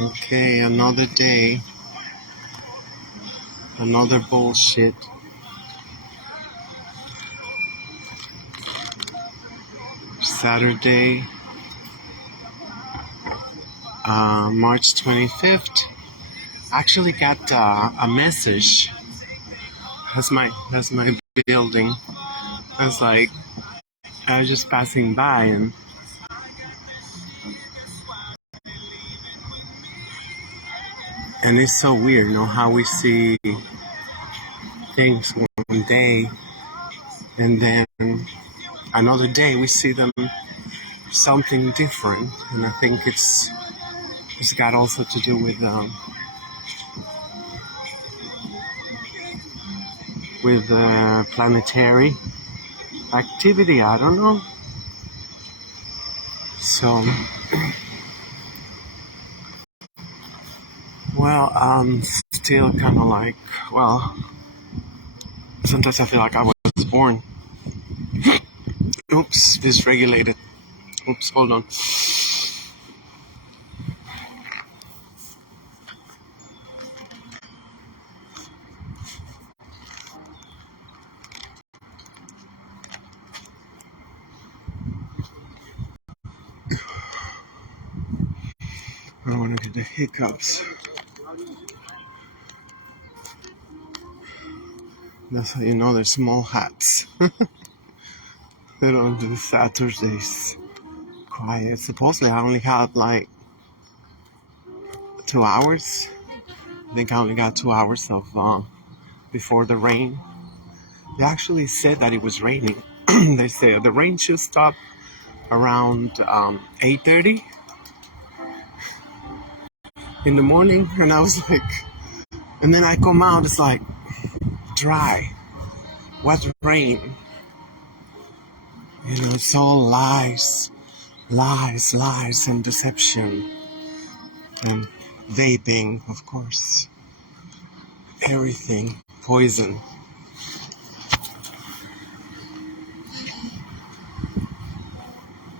Okay, another day, another bullshit. Saturday, March 25th. Actually got a message. That's my building. I was like, I was just passing by and it's so weird, how we see things one day and then another day we see them something different, and I think it's got also to do with planetary activity. I don't know. So, well, still kind of like, well, sometimes I feel like I was born. Oops, dysregulated. Oops, hold on. I don't want to get the hiccups. That's how you know they're small hats. They don't do Saturdays quiet. Supposedly I only had like 2 hours. I think I only got 2 hours of before the rain. They actually said that it was raining. They said the rain should stop around 8:30 in the morning, and I was like, and then I come out, it's like dry, wet rain. It's all lies, and deception, and vaping, of course, everything, poison.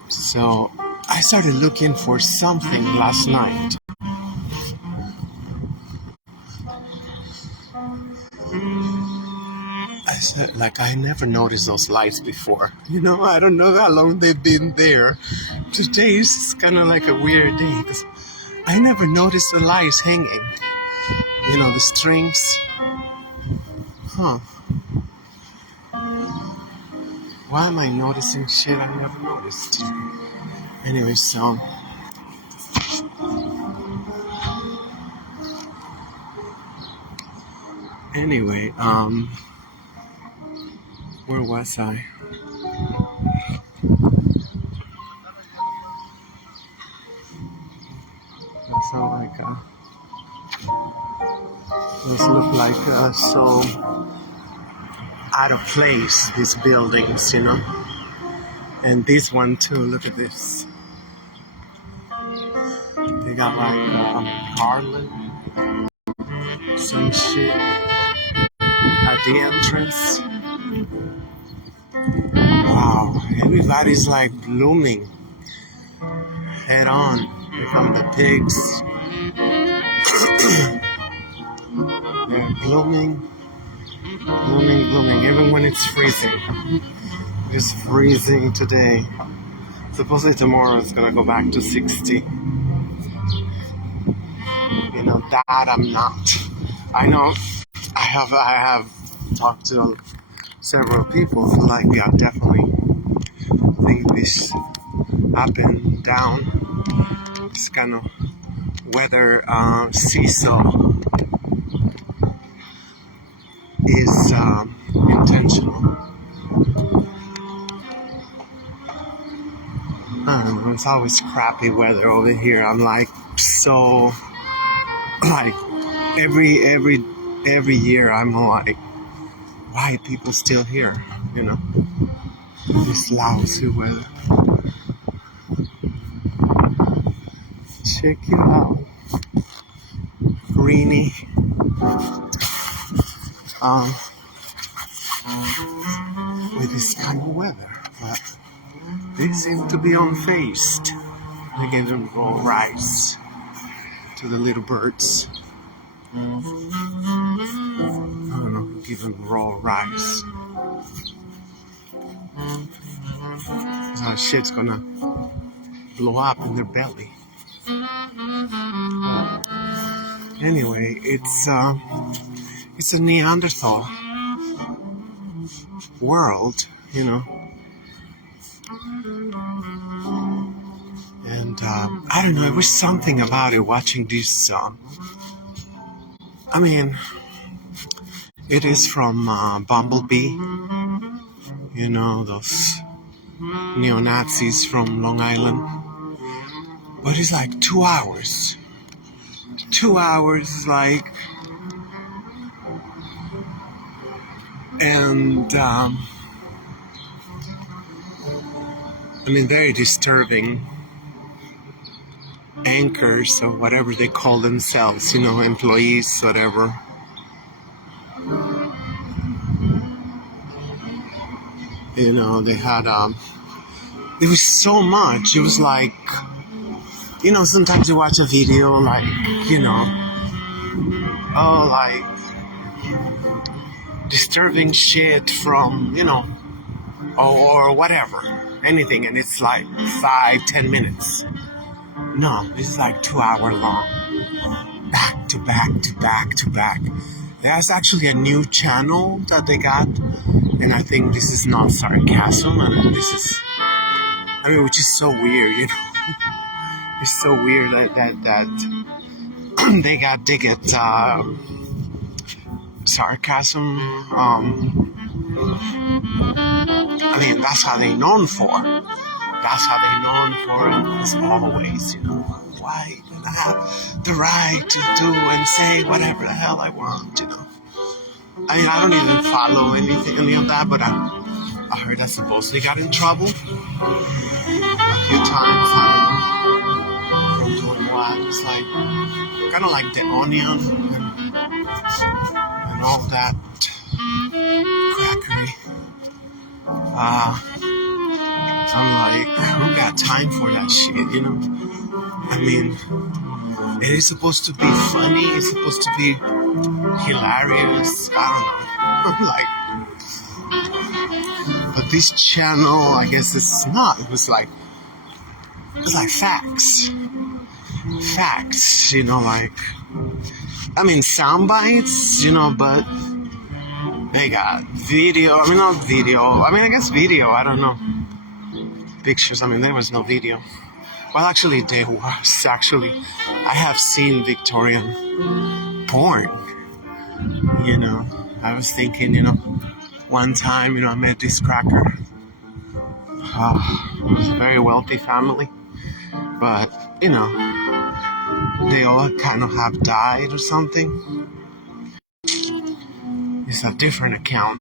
So I started looking for something last night. I never noticed those lights before. I don't know how long they've been there. Today is kind of like a weird day because I never noticed the lights hanging. The strings. Huh. Why am I noticing shit I never noticed? Anyway, so where was I? That's not like this look like so out of place, these buildings, and this one too. Look at this. They got like garland, some shit at the entrance. Wow, everybody's like blooming head on. Here come the pigs. They're blooming, even when it's freezing. It's freezing today. Supposedly tomorrow it's gonna go back to 60. That I'm not. I know I have talked to several people who I definitely think this up and down, this kind of weather seesaw is intentional. I don't know, it's always crappy weather over here. I'm like so like every year I'm like, why are people still here? This lousy weather. Check you out, greeny. With this kind of weather, but they seem to be unfazed. They can grow rice to the little birds. I don't know, give them raw rice. Shit's gonna blow up in their belly. Anyway, it's a Neanderthal world, you know. And I don't know, it was something about it watching this. I mean, it is from Bumblebee, you know, those neo-Nazis from Long Island. But it's like 2 hours. 2 hours, like, and I mean, very disturbing anchors or whatever they call themselves, you know, employees, whatever. You know, they had, it was so much, it was like, you know, sometimes you watch a video, like, you know, oh, like, disturbing shit from, you know, or whatever, anything, and it's like 5-10 minutes. No, this is like 2 hour long, back to back to back to back. There's actually a new channel that they got, and I think this is not sarcasm, and this is, I mean, which is so weird, you know. It's so weird that they get sarcasm. I mean, that's how they're known for. That's how they're known for, as always, you know. Why don't I have the right to do and say whatever the hell I want, you know? I mean, I don't even follow any of that, but I heard I supposedly got in trouble a few times. I don't know from doing what. It's like kind of like the Onion and all that crackery. I'm like, who got time for that shit, you know? I mean, it is supposed to be funny, it's supposed to be hilarious, I don't know. Like, but this channel, I guess it's not. It was like facts, you know, like, I mean, sound bites, you know, but they got video, I mean, not video, I mean, I guess video, I don't know. Pictures, I mean, there was no video. Well, actually, there was, actually. I have seen Victorian porn, you know. I was thinking, you know, one time, you know, I met this cracker. It was a very wealthy family. But, you know, they all kind of have died or something. It's a different account.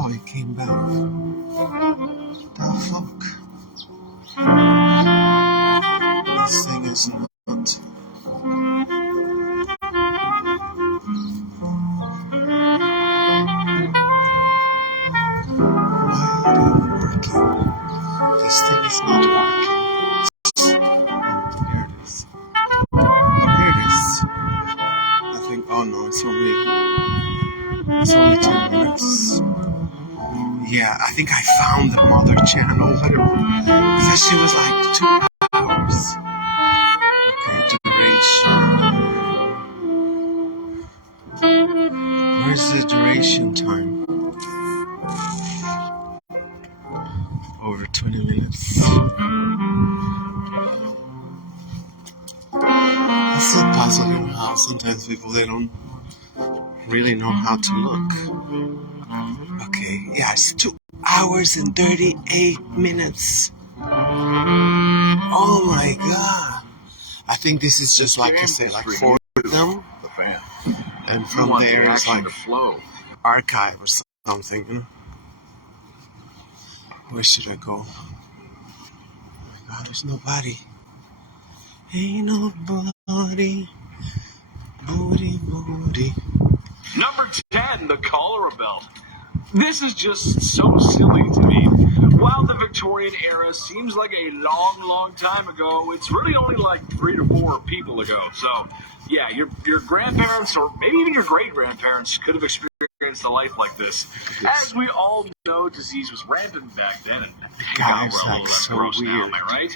Oh, he came back. The fuck? This thing is not. This thing is not working. Here it is. Here it is. I think, oh no, it's only 2 minutes. Yeah, I think I found the mother channel, whatever. Because she was like 2 hours. Okay, duration. Where's the duration time? Over 20 minutes. That's so puzzling how sometimes people, they don't really know how to look. Okay, yeah, it's 2 hours and 38 minutes. Oh my god. I think this is just like I say, like for them. And from there it's like archive or something, you know? Where should I go? Oh my god, there's nobody. Ain't nobody, booty. Number 10, the cholera belt. This is just so silly to me. While the Victorian era seems like a long time ago, it's really only like 3 to 4 people ago. So, yeah, your grandparents or maybe even your great-grandparents could have experienced a life like this. As we all know, disease was rampant back then, and Guys, we're a little that's less so gross now, weird. am I right?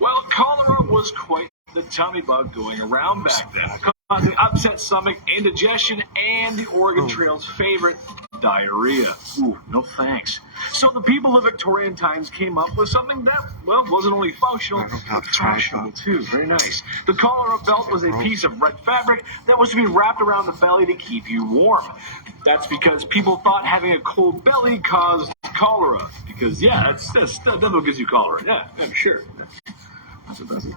Well, cholera was quite the tummy bug going around back then, causing upset stomach, indigestion, and the Oregon Trail's favorite, diarrhea. Ooh, no thanks. So the people of Victorian times came up with something that, well, wasn't only functional, but fashionable too. Very nice. The cholera belt was a piece of red fabric that was to be wrapped around the belly to keep you warm. That's because people thought having a cold belly caused cholera. Because, yeah, that's what gives you cholera. Yeah, I'm sure.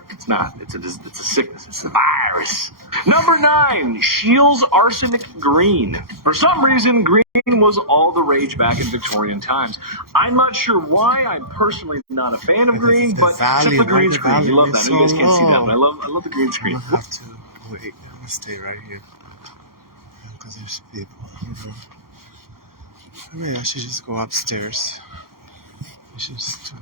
It's not. It's a sickness. It's a virus. Number 9, Shields Arsenic Green. For some reason, green was all the rage back in Victorian times. I'm not sure why. I'm personally not a fan of green, but except the green screen. You love that. You guys can't see that, but I love the green screen. I have to wait. I'm gonna stay right here because there's people. Maybe I should just go upstairs. I should just.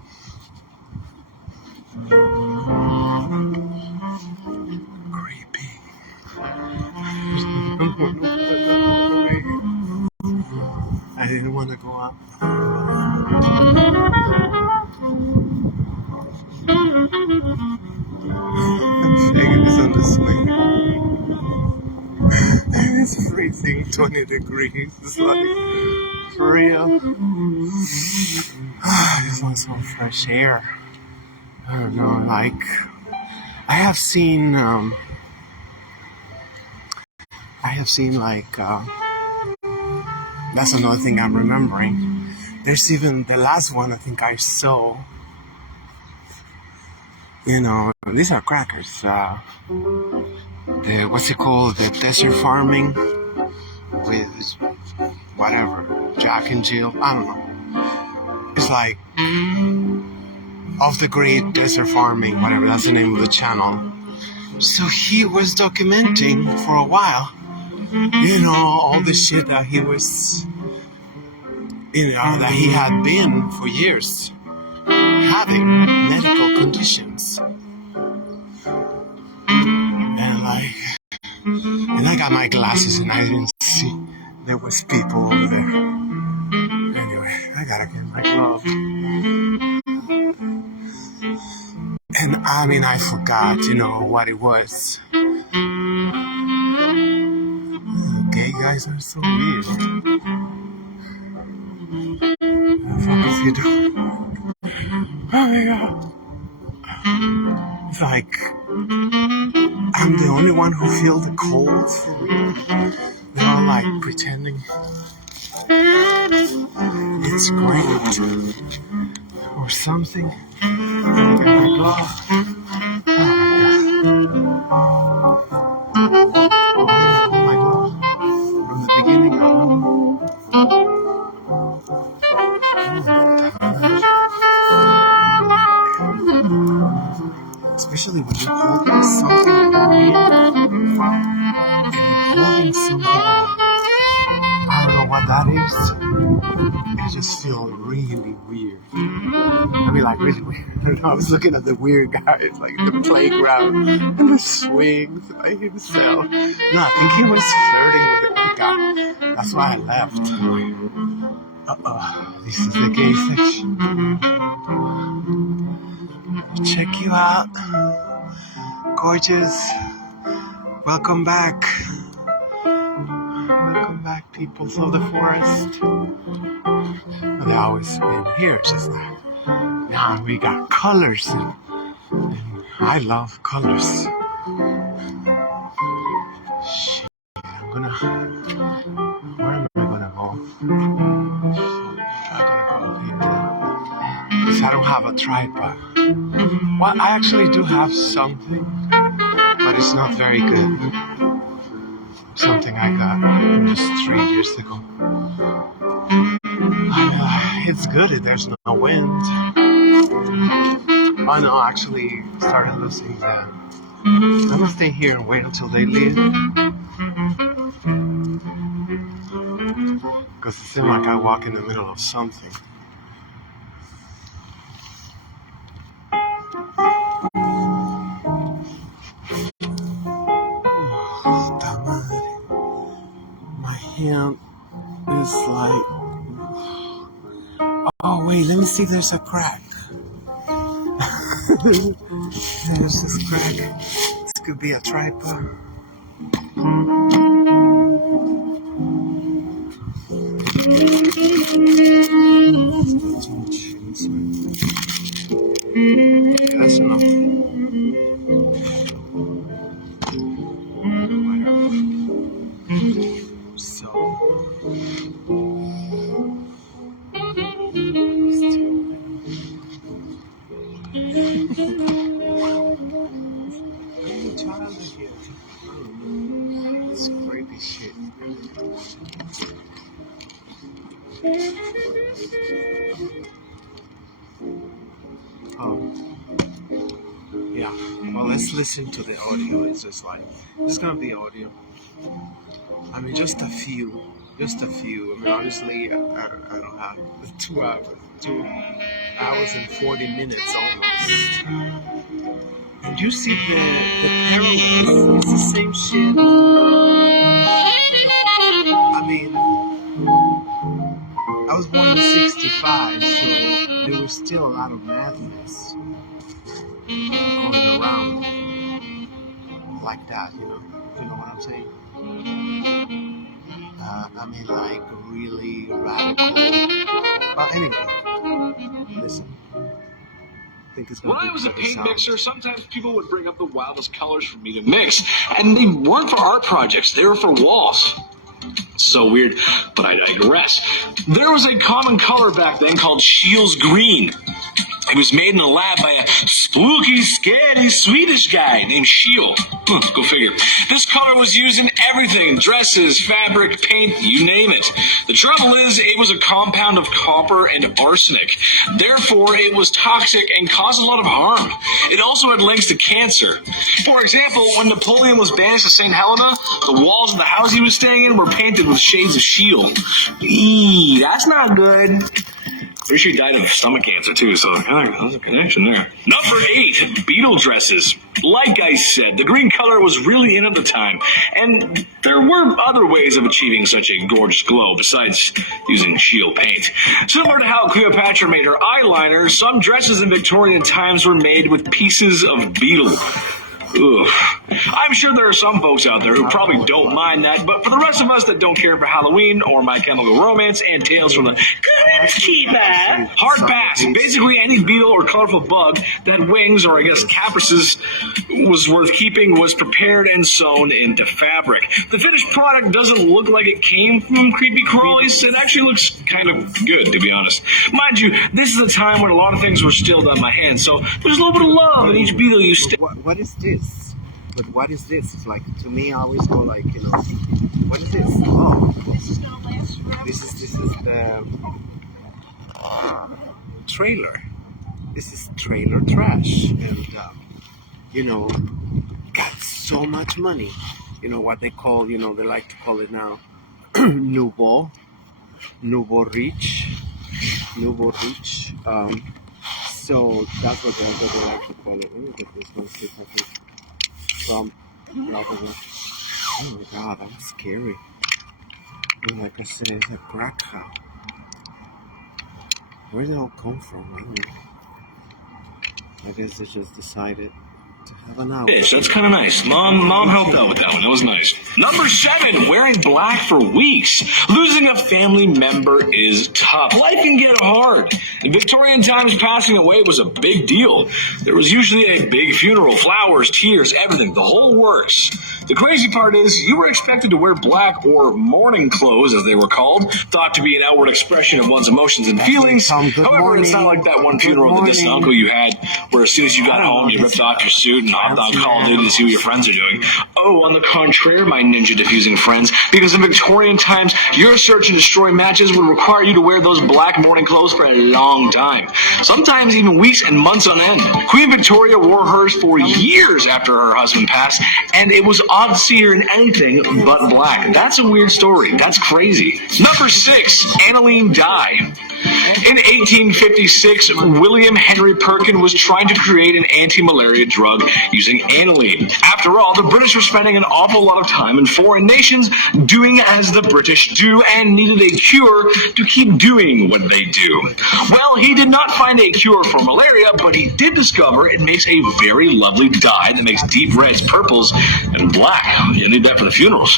Creepy. I didn't want to go up. I'm saying it's on the swing. And it's freezing 20 degrees. It's like, for real. I just want some fresh air. I don't know, like, I have seen that's another thing I'm remembering. There's even the last one I think I saw. These are crackers. What's it called? The desert farming with whatever, Jack and Jill. I don't know. It's like Off the Great Desert Farming, whatever. That's the name of the channel. So he was documenting for a while, all the shit that he was, that he had been for years having medical conditions. And I got my glasses and I didn't see there was people over there. Anyway, I gotta get my glove. And I forgot, what it was. Gay guys are so weird. What the fuck is he doing? Oh my god. It's like, I'm the only one who feels the cold for real. They're all like pretending it's great or something. Oh my god. Oh my god. From the beginning, I don't know. Especially when you're holding something weird and you're holding something, I don't know what that is. It just feels really weird. Like really weird. I was looking at the weird guys, like in the playground and the swings by himself. No, I think he was flirting with the other guy. That's why I left. This is the gay section. Check you out. Gorgeous. Welcome back. Welcome back, peoples of the forest. They always been here, just like now we got colors. And I love colors. Shit, where am I gonna go? I gotta go here now. Because I don't have a tripod. Well, I actually do have something, but it's not very good. Something I got just 3 years ago. It's good if there's no wind. Oh no, actually started listening to that. I'm gonna stay here and wait until they leave. Because it seems like I walk in the middle of something. My hand is like... Oh wait, let me see, there's a crack. There's this crack. This could be a tripod. That's enough. So, it's creepy shit. Oh, yeah. Well, let's listen to the audio. It's just like, it's gonna be audio. I mean, just a few. I mean, honestly, I don't have 2 hours. 2 hours and 40 minutes almost. And you see the parallels. It's the same shit. I mean, I was born in 65, so there was still a lot of madness going around like that, you know? You know what I'm saying? I mean, like, really radical. But anyway, listen. I think it's When I was a paint mixer, sometimes people would bring up the wildest colors for me to mix, and they weren't for art projects, they were for walls. So weird, but I digress. There was a common color back then called Scheele's green. It was made in a lab by a spooky, scary Swedish guy named Scheele. Go figure. This color was used in everything: dresses, fabric, paint, you name it. The trouble is, it was a compound of copper and arsenic. Therefore, it was toxic and caused a lot of harm. It also had links to cancer. For example, when Napoleon was banished to St. Helena, the walls of the house he was staying in were painted with shades of Scheele. Eee, that's not good. Pretty sure he died of stomach cancer, too, so there's a connection there. Number 8, beetle dresses. Like I said, the green color was really in at the time, and there were other ways of achieving such a gorgeous glow besides using Scheele paint. Similar to how Cleopatra made her eyeliner, some dresses in Victorian times were made with pieces of beetle. Ugh. I'm sure there are some folks out there who probably don't mind that, but for the rest of us that don't care for Halloween or My Chemical Romance and Tales from the Keeper, hard pass. Basically, any beetle or colorful bug that wings, or I guess caprices, was worth keeping was prepared and sewn into fabric. The finished product doesn't look like it came from creepy crawlies. It actually looks kind of good, to be honest. Mind you, this is a time when a lot of things were still done by hand, so there's a little bit of love in each beetle you stick. What is this? But what is this? It's like, to me, I always go like, you know, what is this? Oh, this is the trailer. This is trailer trash, and you know, got so much money. You know what they call, you know, they like to call it now, nouveau rich. So that's what they like to call it. Let me get this one, see if I can. Oh my god, that's scary. And like I said, it's a crack house. Where did it all come from? I don't know. I guess they just decided to have an hour. That's kind of nice. Mom helped out with that one. That was nice. Number 7, wearing black for weeks. Losing a family member is tough. Life can get hard. In Victorian times, passing away was a big deal. There was usually a big funeral, flowers, tears, everything, the whole works. The crazy part is, you were expected to wear black or mourning clothes, as they were called, thought to be an outward expression of one's emotions and feelings. However, it's not like that one funeral of the distant uncle you had, where as soon as you got home, you ripped off your suit and hopped on Call of Duty to see what your friends are doing. Oh, on the contrary, my ninja diffusing friends, because in Victorian times, your search and destroy matches would require you to wear those black mourning clothes for a long time. Sometimes even weeks and months on end. Queen Victoria wore hers for years after her husband passed, and it was odd to see her in anything but black. That's a weird story. That's crazy. Number 6, aniline dye. In 1856, William Henry Perkin was trying to create an anti-malaria drug using aniline. After all, the British were spending an awful lot of time in foreign nations doing as the British do and needed a cure to keep doing what they do. Well, he did not find a cure for malaria, but he did discover it makes a very lovely dye that makes deep reds, purples, and black. You need that for the funerals.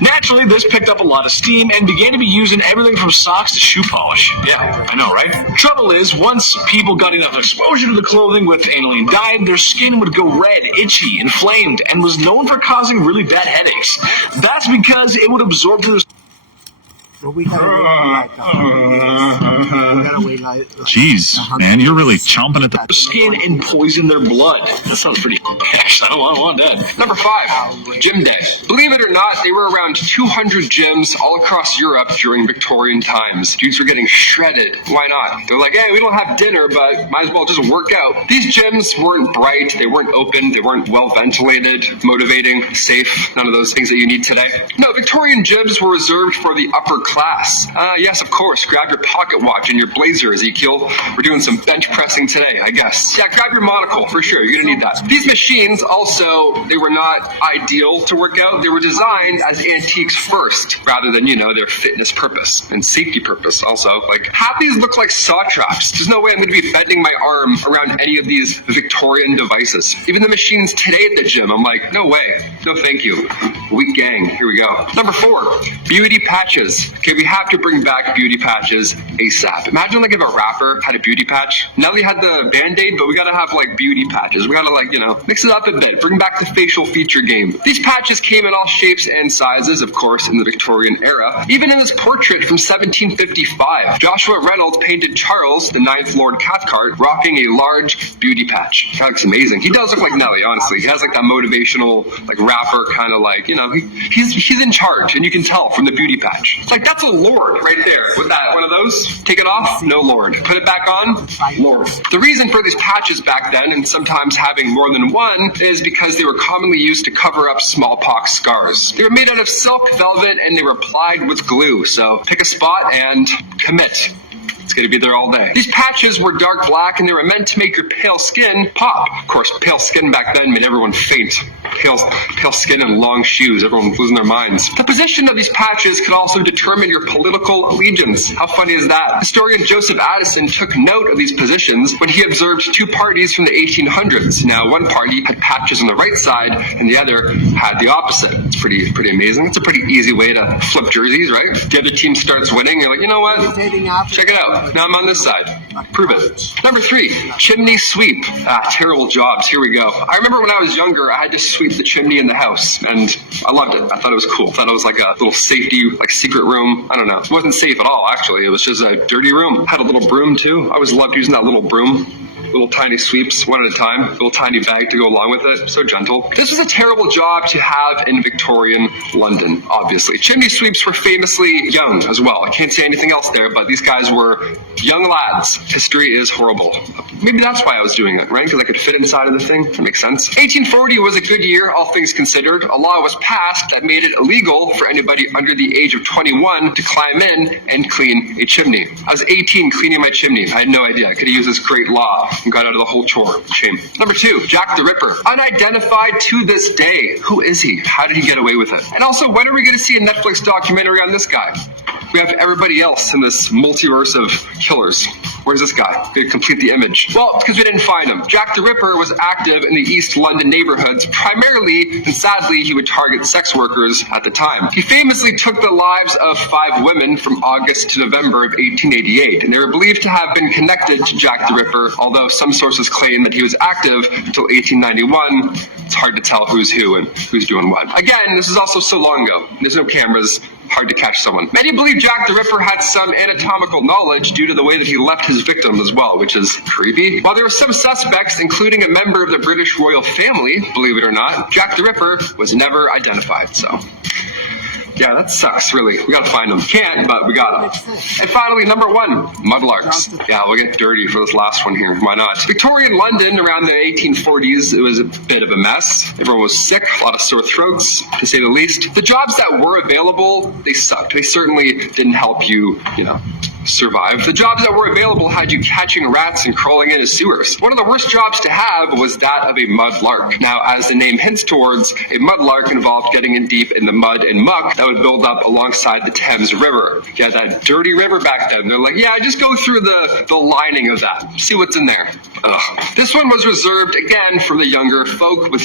Naturally, this picked up a lot of steam and began to be used in everything from socks to shoe polish. Yeah, I know, right? Trouble is, once people got enough exposure to the clothing with aniline dye, their skin would go red, itchy, inflamed, and was known for causing really bad headaches. That's because it would absorb to the Jeez, man, you're really chomping at the skin and poison their blood. That sounds pretty. Gosh, I don't want that. Number 5, Gym Day. Believe it or not, there were around 200 gyms all across Europe during Victorian times. Dudes were getting shredded. Why not? They're like, hey, we don't have dinner, but might as well just work out. These gyms weren't bright, they weren't open, they weren't well ventilated, motivating, safe, none of those things that you need today. No, Victorian gyms were reserved for the upper class. Yes, of course, grab your pocket watch and your blazer, Ezekiel. We're doing some bench pressing today, I guess. Yeah, grab your monocle, for sure, you're gonna need that. These machines also, they were not ideal to work out. They were designed as antiques first, rather than, their fitness purpose and safety purpose also. Like, half these look like saw traps. There's no way I'm gonna be bending my arm around any of these Victorian devices. Even the machines today at the gym, I'm like, no way, no thank you. Weak gang, here we go. Number 4, beauty patches. Okay, we have to bring back beauty patches ASAP. Imagine like if a rapper had a beauty patch. Now they had the Band-Aid, but we gotta have like beauty patches. We gotta mix it up a bit. Bring back the facial feature game. These patches came in all shapes and sizes, of course, in the Victorian era. Even in this portrait from 1755, Joshua Reynolds painted Charles, the 9th Lord Cathcart, rocking a large beauty patch. That looks amazing. He does look like Nelly, honestly. He has like that motivational, rapper kind of he's in charge, and you can tell from the beauty patch. It's like, that's a lord right there with that one of those. Take it off, no lord. Put it back on, lord. The reason for these patches back then, and sometimes having more than one, is because they were commonly used to cover up smallpox scars. They were made out of silk, velvet, and they were applied with glue. So pick a spot and commit. It's going to be there all day. These patches were dark black and they were meant to make your pale skin pop. Of course, pale skin back then made everyone faint. Pale skin and long shoes. Everyone was losing their minds. The position of these patches could also determine your political allegiance. How funny is that? Historian Joseph Addison took note of these positions when he observed 2 parties from the 1800s. Now, one party had patches on the right side and the other had the opposite. It's pretty amazing. It's a pretty easy way to flip jerseys, right? The other team starts winning. You're like, you know what? Check it out. Now I'm on this side. Prove it. Number 3, chimney sweep. Terrible jobs. Here we go. I remember when I was younger, I had to sweep the chimney in the house, and I loved it. I thought it was cool. I thought it was like a little safety, secret room. I don't know. It wasn't safe at all, actually. It was just a dirty room. Had a little broom, too. I always loved using that little broom. Little tiny sweeps, one at a time, little tiny bag to go along with it, so gentle. This was a terrible job to have in Victorian London, obviously. Chimney sweeps were famously young as well. I can't say anything else there, but these guys were young lads. History is horrible. Maybe that's why I was doing it, right? Because I could fit inside of the thing. That makes sense. 1840 was a good year, all things considered. A law was passed that made it illegal for anybody under the age of 21 to climb in and clean a chimney. I was 18 cleaning my chimney. I had no idea. I could have used this great law and got out of the whole chore. Shame. Number 2, Jack the Ripper. Unidentified to this day. Who is he? How did he get away with it? And also, when are we going to see a Netflix documentary on this guy? We have everybody else in this multiverse of killers. Where's this guy? We complete the image. Well, it's because we didn't find him. Jack the Ripper was active in the East London neighborhoods primarily, and sadly, he would target sex workers at the time. He famously took the lives of 5 women from August to November of 1888, and they were believed to have been connected to Jack the Ripper, although some sources claim that he was active until 1891. It's hard to tell who's who and who's doing what. Again, this is also so long ago. There's no cameras. Hard to catch someone. Many believe Jack the Ripper had some anatomical knowledge due to the way that he left his victims as well, which is creepy. While there were some suspects, including a member of the British royal family, believe it or not, Jack the Ripper was never identified, so... yeah, that sucks, really. We gotta find them. Can't, but we gotta. And finally, number 1, mudlarks. Yeah, we'll get dirty for this last one here. Why not? Victorian London, around the 1840s, it was a bit of a mess. Everyone was sick, a lot of sore throats, to say the least. The jobs that were available, they sucked. They certainly didn't help you, survive. The jobs that were available had you catching rats and crawling into sewers. One of the worst jobs to have was that of a mudlark. Now, as the name hints towards, a mudlark involved getting in deep in the mud and muck that would build up alongside the Thames River. Yeah, that dirty river back then. They're like, yeah, just go through the lining of that. See what's in there. Ugh. This one was reserved, again, for the younger folk with,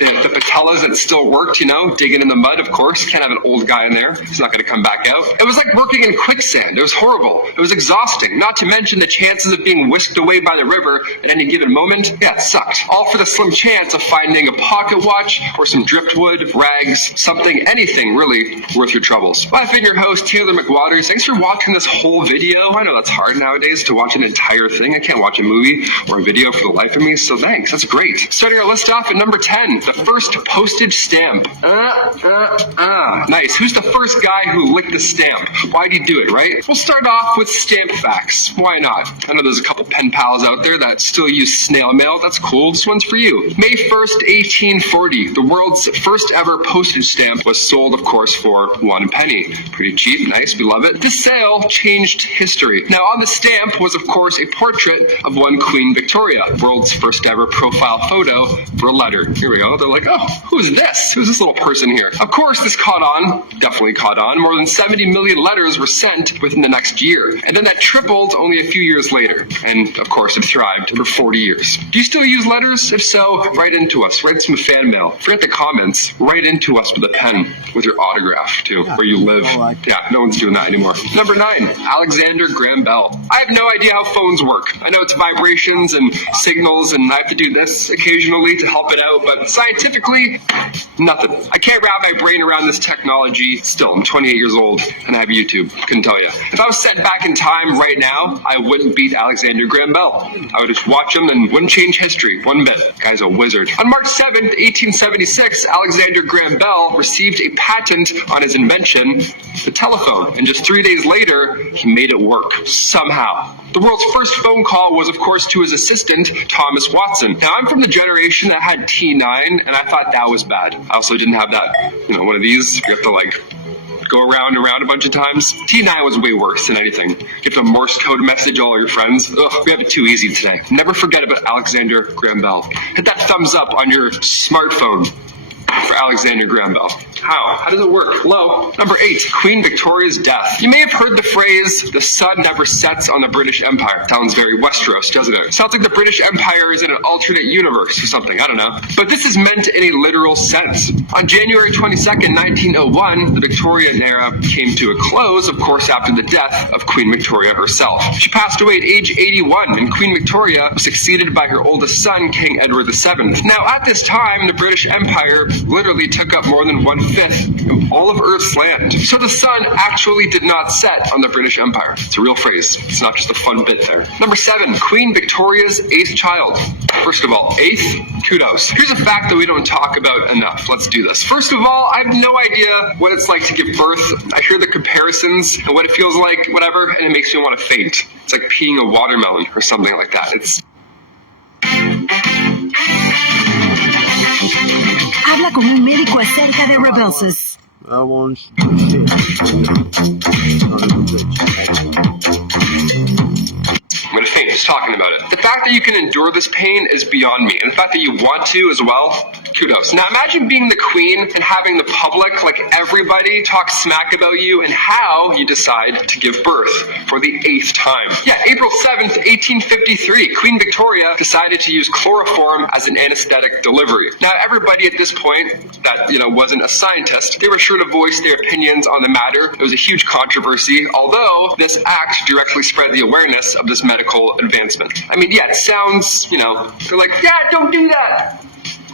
the patellas that still worked, digging in the mud, of course. Can't have an old guy in there. He's not going to come back out. It was like working in quicksand. It was horrible. It was exhausting. Not to mention the chances of being whisked away by the river at any given moment. Yeah, it sucked. All for the slim chance of finding a pocket watch or some driftwood, rags, something, anything really worth your troubles. Well, I've been your host, Taylor McWaters. Thanks for watching this whole video. I know that's hard nowadays to watch an entire thing. I can't watch a movie or a video for the life of me, so thanks. That's great. Starting our list off at number 10, the first postage stamp. Nice. Who's the first guy who licked the stamp? Why'd he do it, right? We'll start off with stamp facts. Why not? I know there's a couple pen pals out there that still use snail mail. That's cool. This one's for you. May 1st, 1840, the world's first ever postage stamp was sold, of course, for 1 penny. Pretty cheap. Nice. We love it. This sale changed history. Now, on the stamp was, of course, a portrait of one Queen Victoria, world's first ever profile photo for a letter. Here we go. They're like, oh, who's this? Who's this little person here? Of course, this caught on. Definitely caught on. More than 70 million letters were sent within the next year. And then that tripled only a few years later. And, of course, it thrived for 40 years. Do you still use letters? If so, write into us. Write some fan mail. Forget the comments. Write into us with a pen, with your autograph, too, where you live. Yeah, no one's doing that anymore. Number 9, Alexander Graham Bell. I have no idea how phones work. I know it's vibrations and signals, and I have to do this occasionally to help it out, but scientifically, nothing. I can't wrap my brain around this technology. Still, I'm 28 years old, and I have YouTube. Couldn't tell you. If I was sent back in time right now, I wouldn't beat Alexander Graham Bell. I would just watch him and wouldn't change history one bit. Guy's a wizard. On March 7th, 1876, Alexander Graham Bell received a patent on his invention, the telephone, and just 3 days later, he made it work. Somehow. The world's first phone call was, of course, to his assistant, Thomas Watson. Now, I'm from the generation that had T9, and I thought that was bad. I also didn't have that, one of these. You have to, go around and around a bunch of times. T9 was way worse than anything. You have to Morse code message all your friends. Ugh, we have it too easy today. Never forget about Alexander Graham Bell. Hit that thumbs up on your smartphone for Alexander Graham Bell. How does it work? Hello? Number 8, Queen Victoria's death. You may have heard the phrase, the sun never sets on the British Empire. Sounds very Westeros, doesn't it? Sounds like the British Empire is in an alternate universe or something, I don't know. But this is meant in a literal sense. On January 22nd, 1901, the Victorian era came to a close, of course, after the death of Queen Victoria herself. She passed away at age 81, and Queen Victoria was succeeded by her oldest son, King Edward VII. Now, at this time, the British Empire literally took up more than 1/5 of all of Earth's land. So the sun actually did not set on the British Empire. It's a real phrase. It's not just a fun bit there. Number 7, Queen Victoria's 8th child. First of all, 8th, kudos. Here's a fact that we don't talk about enough. Let's do this. First of all, I have no idea what it's like to give birth. I hear the comparisons and what it feels like, whatever, and it makes me want to faint. It's like peeing a watermelon or something like that. Habla con un médico acerca de rebelsis. I want I'm going to faint just talking about it. The fact that you can endure this pain is beyond me. And the fact that you want to as well, kudos. Now imagine being the queen and having the public, everybody, talk smack about you and how you decide to give birth for the 8th time. Yeah, April 7th, 1853, Queen Victoria decided to use chloroform as an anesthetic delivery. Now everybody at this point that, wasn't a scientist, they were sure to voice their opinions on the matter. It was a huge controversy, although this act directly spread the awareness of this medical advancement. I mean, yeah, it sounds, they're like, yeah, don't do that.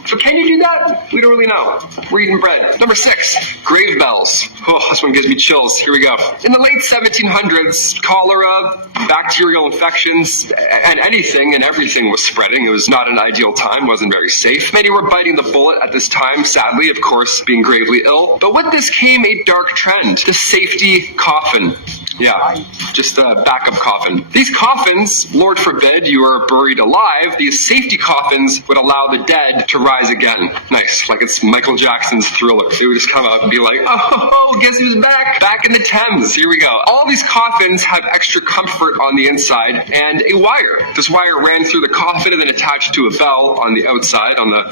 So can you do that? We don't really know. We're eating bread. Number 6, grave bells. Oh, this one gives me chills. Here we go. In the late 1700s, cholera, bacterial infections, and anything and everything was spreading. It was not an ideal time, wasn't very safe. Many were biting the bullet at this time, sadly, of course, being gravely ill. But with this came a dark trend, the safety coffin. Yeah, just a backup coffin. These coffins, Lord forbid you are buried alive, these safety coffins would allow the dead to rise again. Nice, like it's Michael Jackson's Thriller. They would just come out and be like, oh, guess who's back? Back in the Thames, here we go. All these coffins have extra comfort on the inside and a wire. This wire ran through the coffin and then attached to a bell on the outside, on the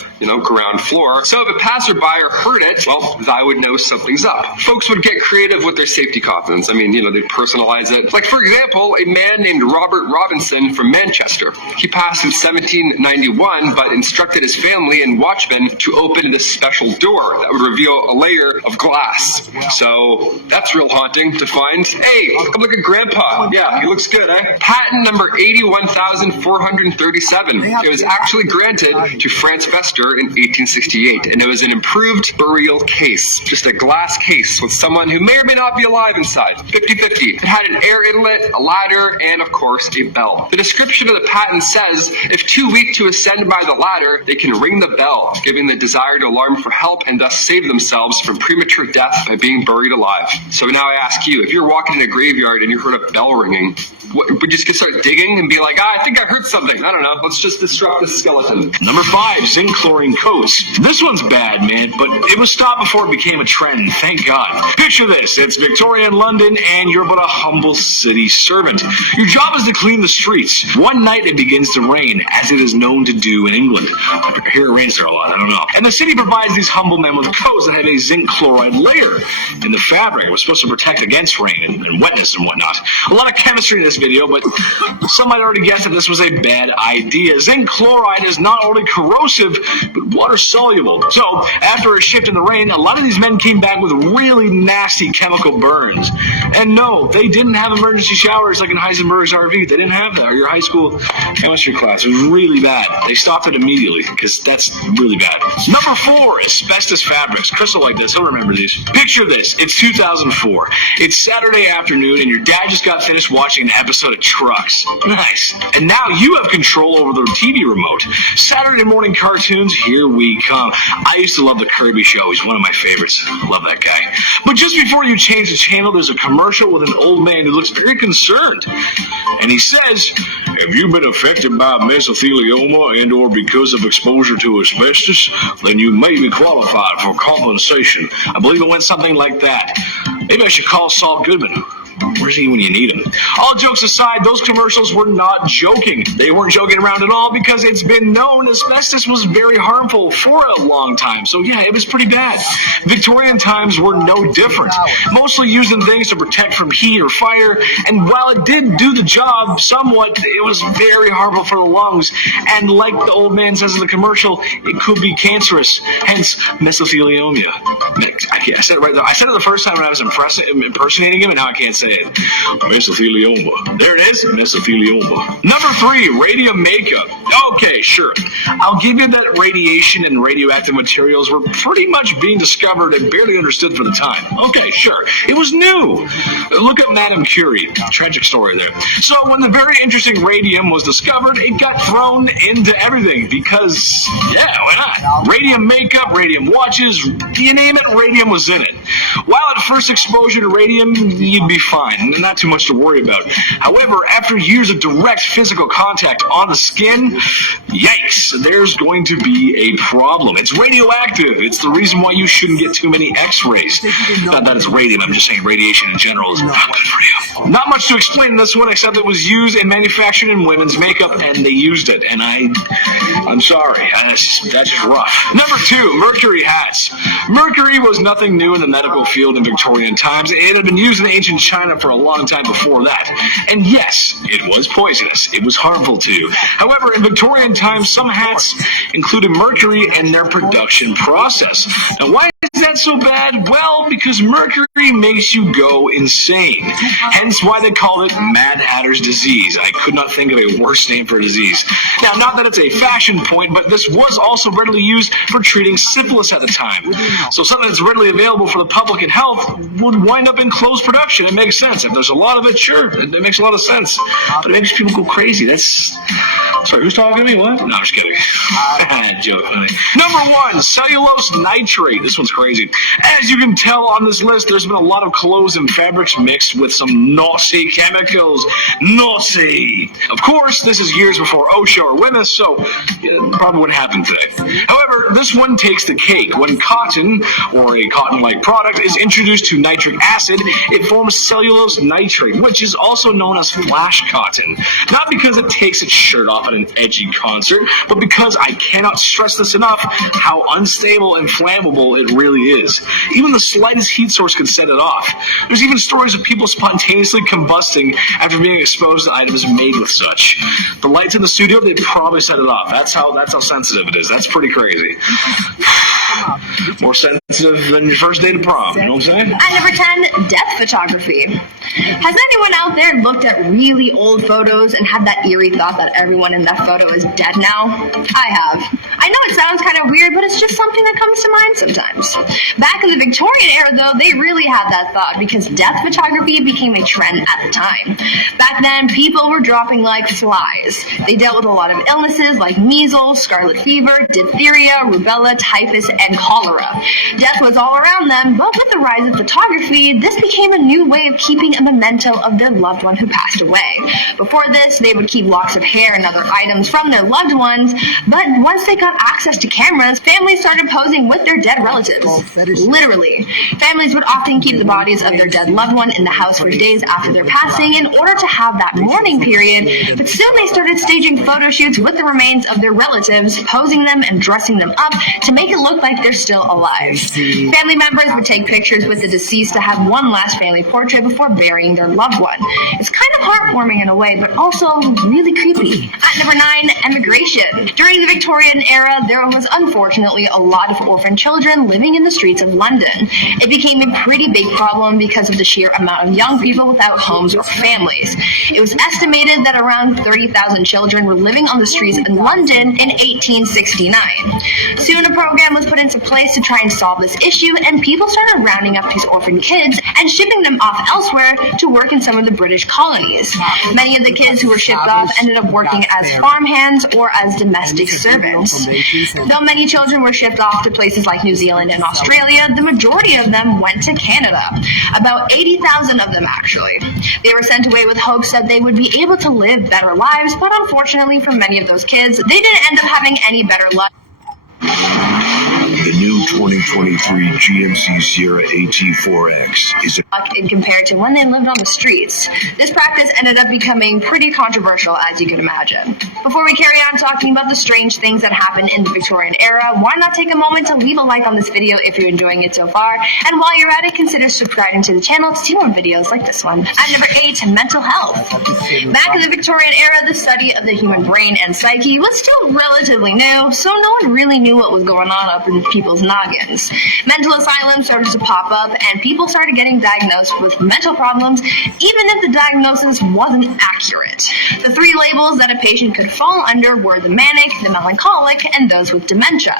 ground floor. So if a passerby heard it, well, I would know something's up. Folks would get creative with their safety coffins. I mean, they'd personalize it. Like, for example, a man named Robert Robinson from Manchester. He passed in 1791, but instructed his family and watchmen to open this special door that would reveal a layer of glass. So that's real haunting to find. Hey, come look at Grandpa. Yeah, he looks good, eh? Patent number 81,437. It was actually granted to Franz Fester in 1868, and it was an improved burial case. Just a glass case with someone who may or may not be alive inside. 50-50. It had an air inlet, a ladder, and of course, a bell. The description of the patent says, if too weak to ascend by the ladder, they can ring the bell, giving the desired alarm for help and thus save themselves from premature death by being buried alive. So now I ask you, if you're walking in a graveyard and you heard a bell ringing, would you just start digging and be like, I think I heard something. I don't know. Let's just disrupt this skeleton. Number 5, zinc chlorine coats. This one's bad, man, but it was stopped before it became a trend, thank God. Picture this, it's Victorian London and you're but a humble city servant. Your job is to clean the streets. One night it begins to rain, as it is known to do in England. Here it rains there a lot, I don't know. And the city provides these humble men with coats that have a zinc chloride layer in the fabric. It was supposed to protect against rain and wetness and whatnot. A lot of chemistry in this video, but some might already guess that this was a bad idea. Zinc chloride is not only corrosive, but water soluble. So, after a shift in the rain, a lot of these men came back with really nasty chemical burns. And no, they didn't have emergency showers like in Heisenberg's RV. They didn't have that, or your high school chemistry class. It was really bad. They stopped it immediately, because that's really bad. Number 4, asbestos fabrics. Crystal like this, he'll remember these. Picture this, it's 2004. It's Saturday afternoon, and your dad just got finished watching an episode of Trucks. Nice. And now you have control over the TV remote. Saturday morning cartoons, here we come. I used to love the Kirby Show. He's one of my favorites. Love that guy. But just before you change the channel, there's a commercial with an old man who looks very concerned. And he says, have you been affected by mesothelioma and or because of exposure to asbestos? Then you may be qualified for compensation. I believe it went something like that. Maybe I should call Saul Goodman. Where's he when you need him? All jokes aside, those commercials were not joking. They weren't joking around at all because it's been known asbestos was very harmful for a long time. So yeah, it was pretty bad. Victorian times were no different. Mostly used in things to protect from heat or fire, and while it did do the job somewhat, it was very harmful for the lungs. And like the old man says in the commercial, it could be cancerous, hence mesothelioma. I said it right there. I said it the first time when I was impersonating him, and now I can't say it. Mesothelioma. There it is, mesothelioma. Number 3, radium makeup. Okay, sure. I'll give you that radiation and radioactive materials were pretty much being discovered and barely understood for the time. Okay, sure. It was new. Look at Madame Curie. Tragic story there. So when the very interesting radium was discovered, it got thrown into everything because, yeah, why not? Radium makeup, radium watches, you name it, radium was in it. While at first exposure to radium, you'd be fine, not too much to worry about. However, after years of direct physical contact on the skin, yikes, there's going to be a problem. It's radioactive. It's the reason why you shouldn't get too many x-rays. Not that it's radium, I'm just saying radiation in general is not good for you. Not much to explain in this one except it was used in manufacturing in women's makeup, and they used it, and I'm sorry, that's just rough. Number 2, mercury hats. Mercury was nothing new in the medical field in Victorian times. It had been used in ancient China for a long time before that. And yes, it was poisonous. It was harmful to you. However, in Victorian times, some hats included mercury in their production process. Now, why is that so bad? Well, because mercury makes you go insane. Hence why they called it Mad Hatter's disease. I could not think of a worse name for a disease. Now, not that it's a fashion point, but this was also readily used for treating syphilis at the time. So something that's readily available for the public and health would wind up in closed production. It makes sense. If there's a lot of it, sure, it makes a lot of sense. But it makes people go crazy. Sorry, who's talking to me? What? No, I'm just kidding. Joke. Number 1, cellulose nitrate. This one's crazy. As you can tell on this list, there's been a lot of clothes and fabrics mixed with some naughty chemicals. Naughty. Of course, this is years before OSHA or WMS, so probably wouldn't happen today. However, this one takes the cake. When cotton, or a cotton-like product, is introduced to nitric acid, it forms cellulose nitrate, which is also known as flash cotton. Not because it takes its shirt off at an edgy concert, but because I cannot stress this enough, how unstable and flammable it really is. Even the slightest heat source can set it off. There's even stories of people spontaneously combusting after being exposed to items made with such. The lights in the studio, they probably set it off. That's how sensitive it is. That's pretty crazy. More sensitive than your first date of prom, you know what I'm saying? At number 10, death photography. Has anyone out there looked at really old photos and had that eerie thought that everyone in that photo is dead now? I have. I know it sounds kind of weird, but it's just something that comes to mind sometimes. Back in the Victorian era, though, they really had that thought because death photography became a trend at the time. Back then, people were dropping like flies. They dealt with a lot of illnesses like measles, scarlet fever, diphtheria, rubella, typhus, and cholera. Death was all around them, but with the rise of photography, this became a new way of keeping a memento of their loved one who passed away. Before this, they would keep locks of hair and other items from their loved ones, but once they got access to cameras, families started posing with their dead relatives. Literally. Families would often keep the bodies of their dead loved one in the house for days after their passing in order to have that mourning period, but soon they started staging photo shoots with the remains of their relatives, posing them and dressing them up to make it look like they're still alive. Family members would take pictures with the deceased to have one last family portrait before burying their loved one. It's kind of heartwarming in a way, but also really creepy. At number 9, emigration. During the Victorian era, there was unfortunately a lot of orphan children living in the streets of London. It became a pretty big problem because of the sheer amount of young people without homes or families. It was estimated that around 30,000 children were living on the streets in London in 1869. Soon a program was put into place to try and solve this issue, and people started rounding up these orphan kids and shipping them off elsewhere to work in some of the British colonies. Many of the kids who were shipped off ended up working as farmhands or as domestic servants. Though many children were shipped off to places like New Zealand and Australia, the majority of them went to Canada. About 80,000 of them, actually. They were sent away with hopes that they would be able to live better lives, but unfortunately for many of those kids, they didn't end up having any better luck. The new 2023 GMC Sierra AT4X is compared to when they lived on the streets. This practice ended up becoming pretty controversial, as you can imagine. Before we carry on talking about the strange things that happened in the Victorian era, why not take a moment to leave a like on this video if you're enjoying it so far, and while you're at it, consider subscribing to the channel to see more videos like this one. At number 8, mental health. Back in the Victorian era, the study of the human brain and psyche was still relatively new, so no one really knew what was going on up in people's noggins. Mental asylums started to pop up, and people started getting diagnosed with mental problems, even if the diagnosis wasn't accurate. The 3 labels that a patient could fall under were the manic, the melancholic, and those with dementia.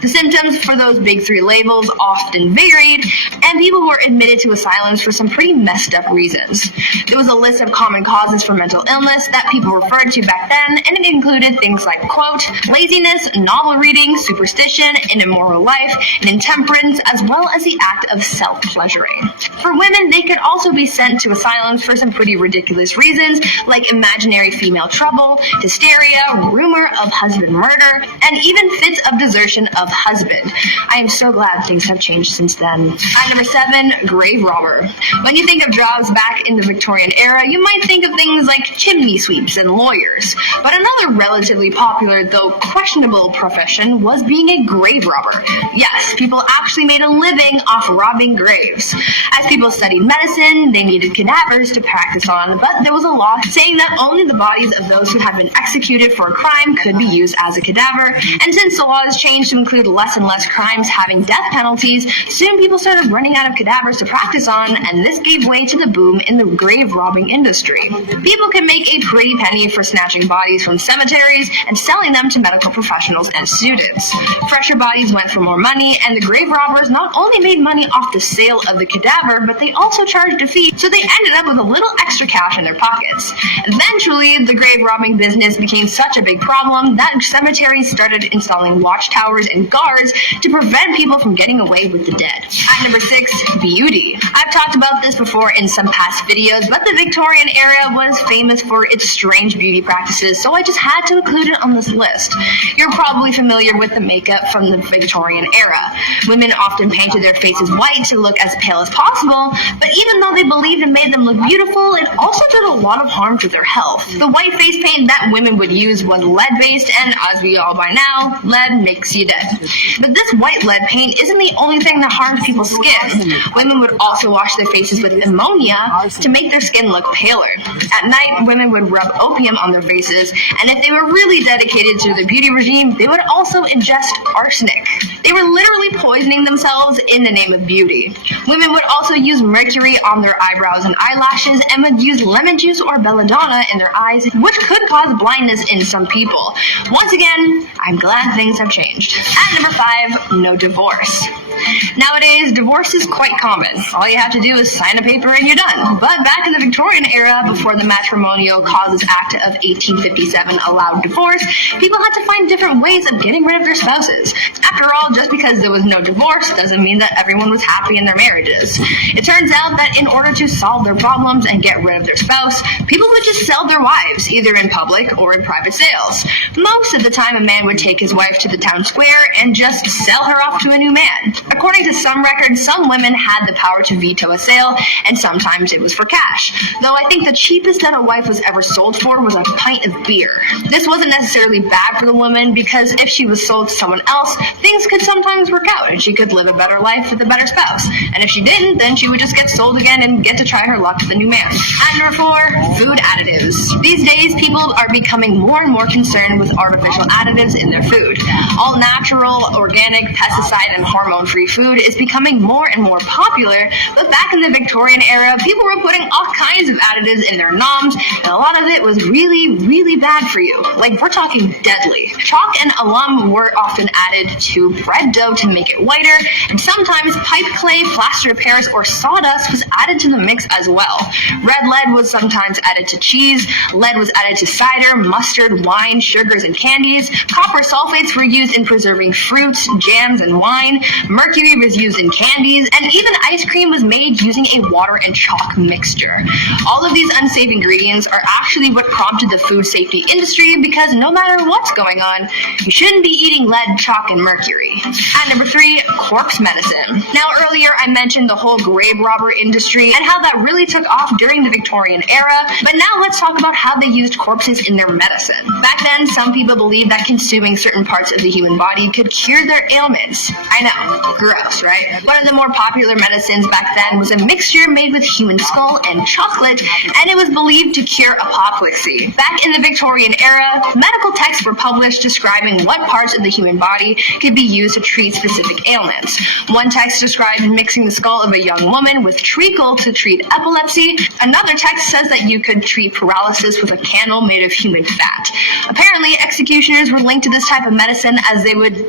The symptoms for those big 3 labels often varied, and people were admitted to asylums for some pretty messed up reasons. There was a list of common causes for mental illness that people referred to back then, and it included things like, quote, laziness, novel reading, superstition, an immoral life, and intemperance, as well as the act of self-pleasuring. For women, they could also be sent to asylums for some pretty ridiculous reasons, like imaginary female trouble, hysteria, rumor of husband murder, and even fits of desertion of husband. I am so glad things have changed since then. At number 7, grave robber. When you think of jobs back in the Victorian era, you might think of things like chimney sweeps and lawyers. But another relatively popular, though questionable profession was being a grave robber. Yes, people actually made a living off robbing graves. As people studied medicine, they needed cadavers to practice on, but there was a law saying that only the bodies of those who had been executed for a crime could be used as a cadaver, and since the laws changed to include less and less crimes having death penalties, soon people started running out of cadavers to practice on, and this gave way to the boom in the grave robbing industry. People could make a pretty penny for snatching bodies from cemeteries and selling them to medical professionals and students. Fresher bodies went for more money, and the grave robbers not only made money off the sale of the cadaver, but they also charged a fee, so they ended up with a little extra cash in their pockets. Eventually, the grave robbing business became such a big problem that cemeteries started installing watchtowers and guards to prevent people from getting away with the dead. At number 6, beauty. I've talked about this before in some past videos, but the Victorian era was famous for its strange beauty practices, so I just had to include it on this list. You're probably familiar with the makeup from the Victorian era. Women often painted their faces white to look as pale as possible, but even though they believed it made them look beautiful, it also did a lot of harm to their health. The white face paint that women would use was lead-based, and as we all by now, lead makes you dead. But this white lead paint isn't the only thing that harmed people's skin. Women would also wash their faces with ammonia to make their skin look paler. At night, women would rub opium on their faces, and if they were really dedicated to the beauty regime, they would also ingest arsenic. They were literally poisoning themselves in the name of beauty. Women would also use mercury on their eyebrows and eyelashes, and would use lemon juice or belladonna in their eyes, which could cause blindness in some people. Once again, I'm glad things have changed. At number 5, no divorce. Nowadays, divorce is quite common. All you have to do is sign a paper and you're done. But back in the Victorian era, before the Matrimonial Causes Act of 1857 allowed divorce, people had to find different ways of getting rid of their spouses. After all, just because there was no divorce doesn't mean that everyone was happy in their marriages. It turns out that in order to solve their problems and get rid of their spouse, people would just sell their wives, either in public or in private sales. Most of the time, a man would take his wife to the town square and just sell her off to a new man. According to some records, some women had the power to veto a sale, and sometimes it was for cash. Though I think the cheapest that a wife was ever sold for was a pint of beer. This wasn't necessarily bad for the woman, because if she was sold to someone else, things could sometimes work out, and she could live a better life with a better spouse. And if she didn't, then she would just get sold again and get to try her luck with a new man. At number 4, food additives. These days, people are becoming more and more concerned with artificial additives in their food. All natural, organic, pesticide, and hormone-free food is becoming more and more popular, but back in the Victorian era, people were putting all kinds of additives in their noms, and a lot of it was really, really bad for you. Like, we're talking deadly. Chalk and alum were often added to bread dough to make it whiter, and sometimes pipe clay, plaster of Paris, or sawdust was added to the mix as well. Red lead was sometimes added to cheese, lead was added to cider, mustard, wine, sugars, and candies, copper sulfates were used in preserving fruits, jams, and wine, mercury was used in candies, and even ice cream was made using a water and chalk mixture. All of these unsafe ingredients are actually what prompted the food safety industry, because no matter what's going on, you shouldn't be eating lead, chalk, and mercury. At number 3, corpse medicine. Now earlier I mentioned the whole grave robber industry and how that really took off during the Victorian era, but now let's talk about how they used corpses in their medicine. Back then, some people believed that consuming certain parts of the human body could cure their ailments. I know, gross, right? One of the more popular medicines back then was a mixture made with human skull and chocolate, and it was believed to cure apoplexy. Back in the Victorian era, medical texts were published describing what parts of the human body could be used to treat specific ailments. One text described mixing the skull of a young woman with treacle to treat epilepsy. Another text says that you could treat paralysis with a candle made of human fat. Apparently, executioners were linked to this type of medicine, as they would,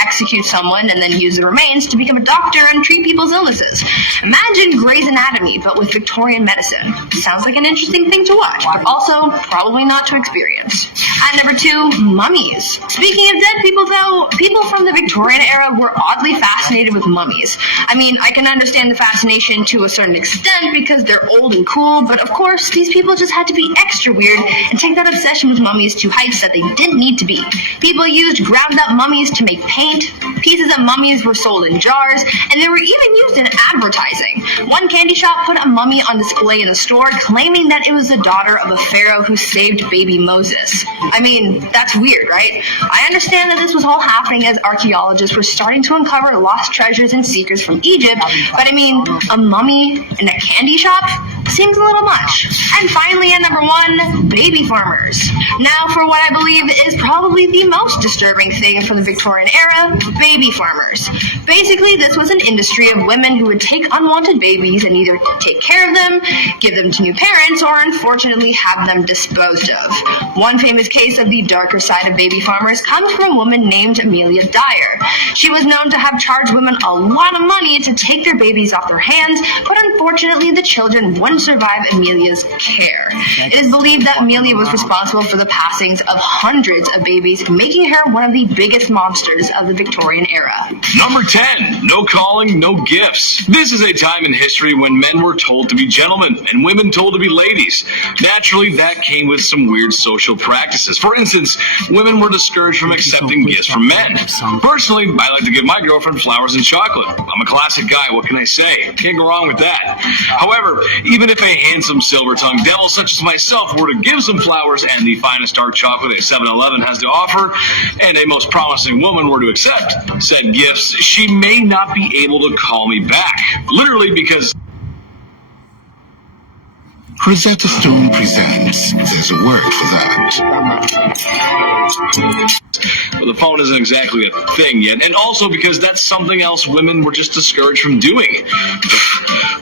execute someone and then use the remains to become a doctor and treat people's illnesses. Imagine Grey's Anatomy, but with Victorian medicine. Sounds like an interesting thing to watch, but also probably not to experience. At number 2, mummies. Speaking of dead people, though, people from the Victorian era were oddly fascinated with mummies. I mean, I can understand the fascination to a certain extent because they're old and cool, but of course, these people just had to be extra weird and take that obsession with mummies to heights that they didn't need to be. People used ground up mummies to make paint, Pieces of mummies were sold in jars, and they were even used in advertising. One candy shop put a mummy on display in a store, claiming that it was the daughter of a pharaoh who saved baby Moses. I mean, that's weird, right? I understand that this was all happening as archaeologists were starting to uncover lost treasures and secrets from Egypt, but I mean, a mummy in a candy shop seems a little much. And finally, at number 1, baby farmers. Now, for what I believe is probably the most disturbing thing from the Victorian era, baby farmers. Basically, this was an industry of women who would take unwanted babies and either take care of them, give them to new parents, or unfortunately have them disposed of. One famous case of the darker side of baby farmers comes from a woman named Amelia Dyer. She was known to have charged women a lot of money to take their babies off their hands, but unfortunately the children wouldn't survive Amelia's care. It is believed that Amelia was responsible for the passings of hundreds of babies, making her one of the biggest monsters of the Victorian era. Number 10, no calling, no gifts. This is a time in history when men were told to be gentlemen and women told to be ladies. Naturally, that came with some weird social practices. For instance, women were discouraged from accepting gifts from men. Personally, I like to give my girlfriend flowers and chocolate. I'm a classic guy, what can I say? Can't go wrong with that. However, even if a handsome silver-tongued devil such as myself were to give some flowers and the finest dark chocolate a 7-Eleven has to offer, and a most promising woman were to accept said gifts, she may not be able to call me back. Literally because Rosetta Stone presents. There's a word for that. the phone isn't exactly a thing yet, and also because that's something else women were just discouraged from doing.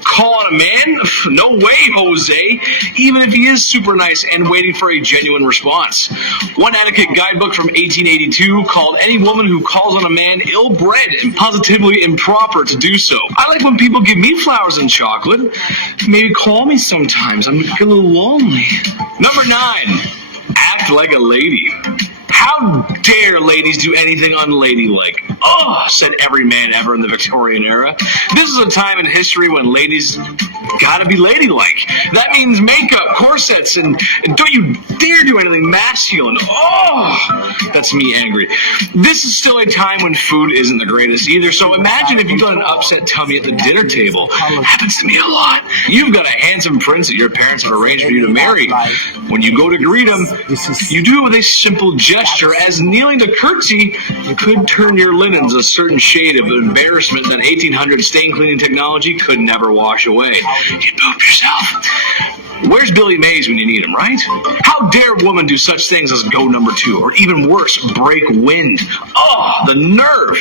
Call on a man? No way, Jose. Even if he is super nice and waiting for a genuine response. One etiquette guidebook from 1882 called any woman who calls on a man ill-bred and positively improper to do so. I like when people give me flowers and chocolate. Maybe call me sometimes. I'm a little lonely. Number 9, act like a lady. How dare ladies do anything unladylike? Oh, said every man ever in the Victorian era. This is a time in history when ladies gotta be ladylike. That means makeup, corsets, and don't you dare do anything masculine. Oh, that's me angry. This is still a time when food isn't the greatest either, so imagine if you got an upset tummy at the dinner table. Happens to me a lot. You've got a handsome prince that your parents have arranged for you to marry. When you go to greet him, you do it with a simple gesture, as kneeling to curtsy could turn your linens a certain shade of embarrassment that 1800 stain cleaning technology could never wash away. You poop yourself. Where's Billy Mays when you need him, right? How dare women do such things as go number 2, or even worse, break wind? Oh, the nerve.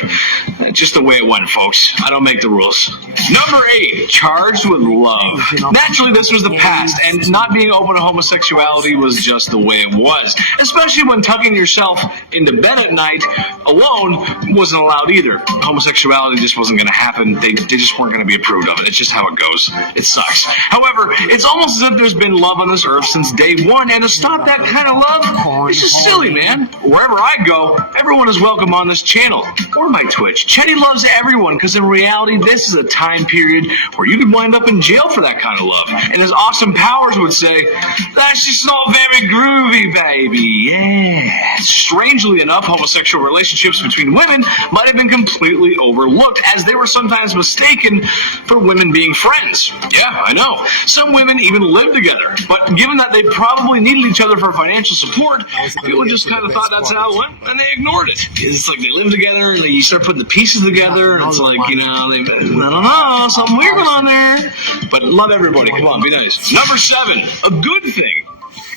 Just the way it went, folks. I don't make the rules. Number 8, charged with love. Naturally, this was the past, and not being open to homosexuality was just the way it was. Especially when tucking yourself into bed at night alone wasn't allowed either. Homosexuality just wasn't going to happen. They just weren't going to be approved of it. It's just how it goes. It sucks. However, it's almost as if there's been love on this earth since day one, and to stop that kind of love, it's just silly, man. Wherever I go, everyone is welcome on this channel, or my Twitch. Chetty loves everyone, because in reality, this is a time period where you could wind up in jail for that kind of love. And as Austin Powers would say, that's just not very groovy, baby. Yeah. Strangely enough, homosexual relationships between women might have been completely overlooked, as they were sometimes mistaken for women being friends. Yeah, I know. Some women even live together, but given that they probably needed each other for financial support, people just kind of thought that's how it went, and they ignored it. It's like they live together, and you start putting the pieces together, and it's like, I don't know, something weird going on there. But love everybody. Come on, be nice. Number 7, a good thing.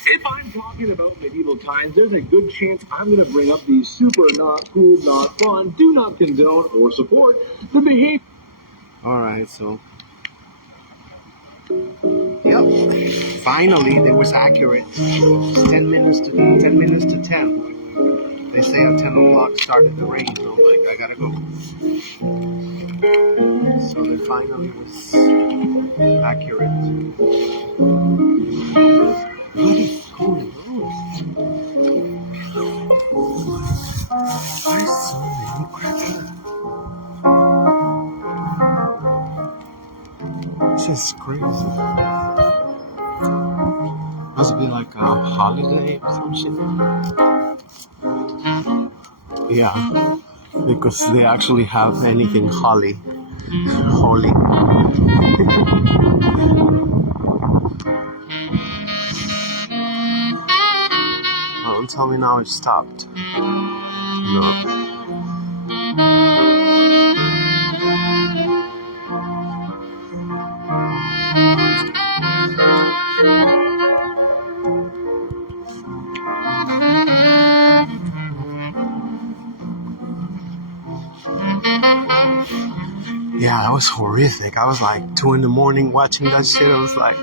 If I'm talking about medieval times, there's a good chance I'm going to bring up the super not cool, not fun, do not condone or support the behavior. Alright, so. Yep. Finally, they was accurate. It's 10 minutes to 10. They say at 10 o'clock started the rain. So I'm like, I gotta go. So they finally was accurate. What is going on? Why so many crap? It's just crazy. Must be like a holiday or some shit. Yeah. because they actually have anything holy. Oh, don't tell me now it stopped. No. Yeah, that was horrific. I was like 2 a.m. watching that shit. I was like,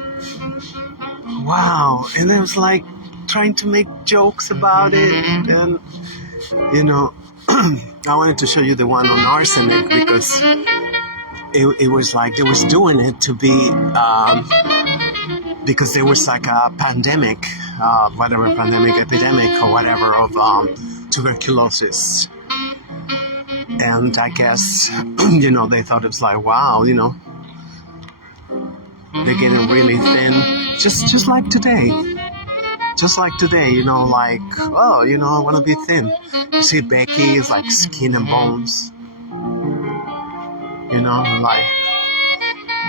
wow. And I was like trying to make jokes about it. And, you know, I wanted to show you the one on arsenic because it was like they was doing it to be, because there was like a pandemic, whatever pandemic, epidemic or whatever of tuberculosis. And I guess, you know, they thought it was like, wow, you know, they're getting really thin, just like today. Just like today, you know, like, oh, you know, I want to be thin. You see, Becky is like skin and bones, you know, like,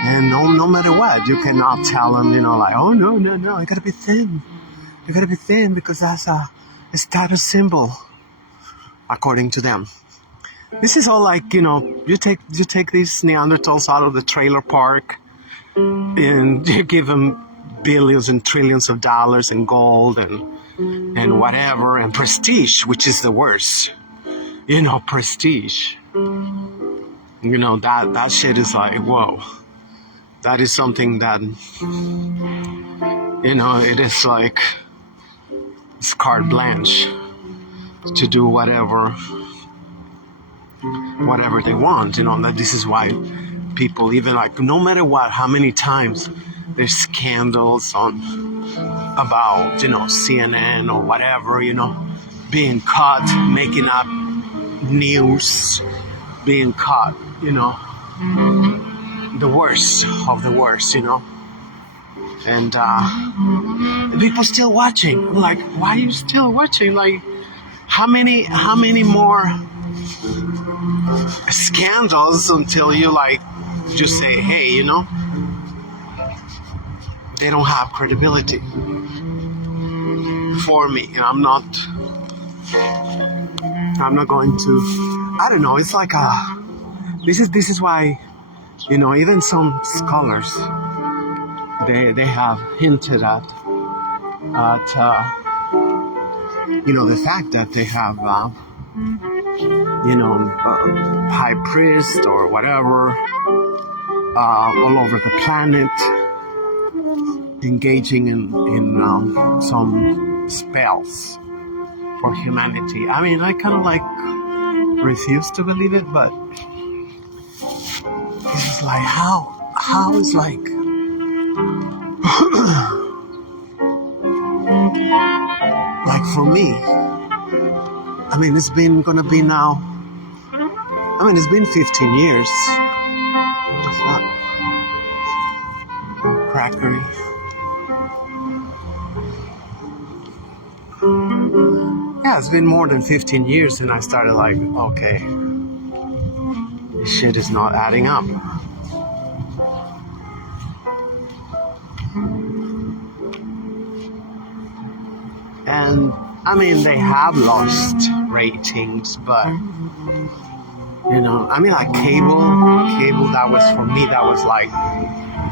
and no matter what, you cannot tell them, you know, like, oh, no, I gotta be thin. You gotta be thin because that's a status symbol, according to them. This is all like, you know, you take these Neanderthals out of the trailer park and you give them billions and trillions of dollars and gold and whatever and prestige, which is the worst. You know, prestige. You know, that shit is like, whoa. That is something that, you know, it is like, it's carte blanche to do whatever they want, you know. That this is why people, even like, no matter what, how many times there's scandals on about, you know, CNN or whatever, you know, being caught making up news, being caught, you know, the worst of the worst, you know. And people still watching. I'm like, why are you still watching? Like, how many more scandals until you like just say, hey, you know, they don't have credibility for me, and I'm not going to, I don't know, it's like this is why, you know, even some scholars, they have hinted at you know, the fact that they have you know, high priest or whatever, all over the planet, engaging in some spells for humanity. I mean, I kind of like refuse to believe it, but it's just like, how is like, like for me, I mean, it's been gonna be now, I mean, it's been 15 years. It's not crackery. Yeah, it's been more than 15 years and I started like, okay, this shit is not adding up. And I mean, they have lost ratings, but you know, I mean, like cable, that was, for me, that was like,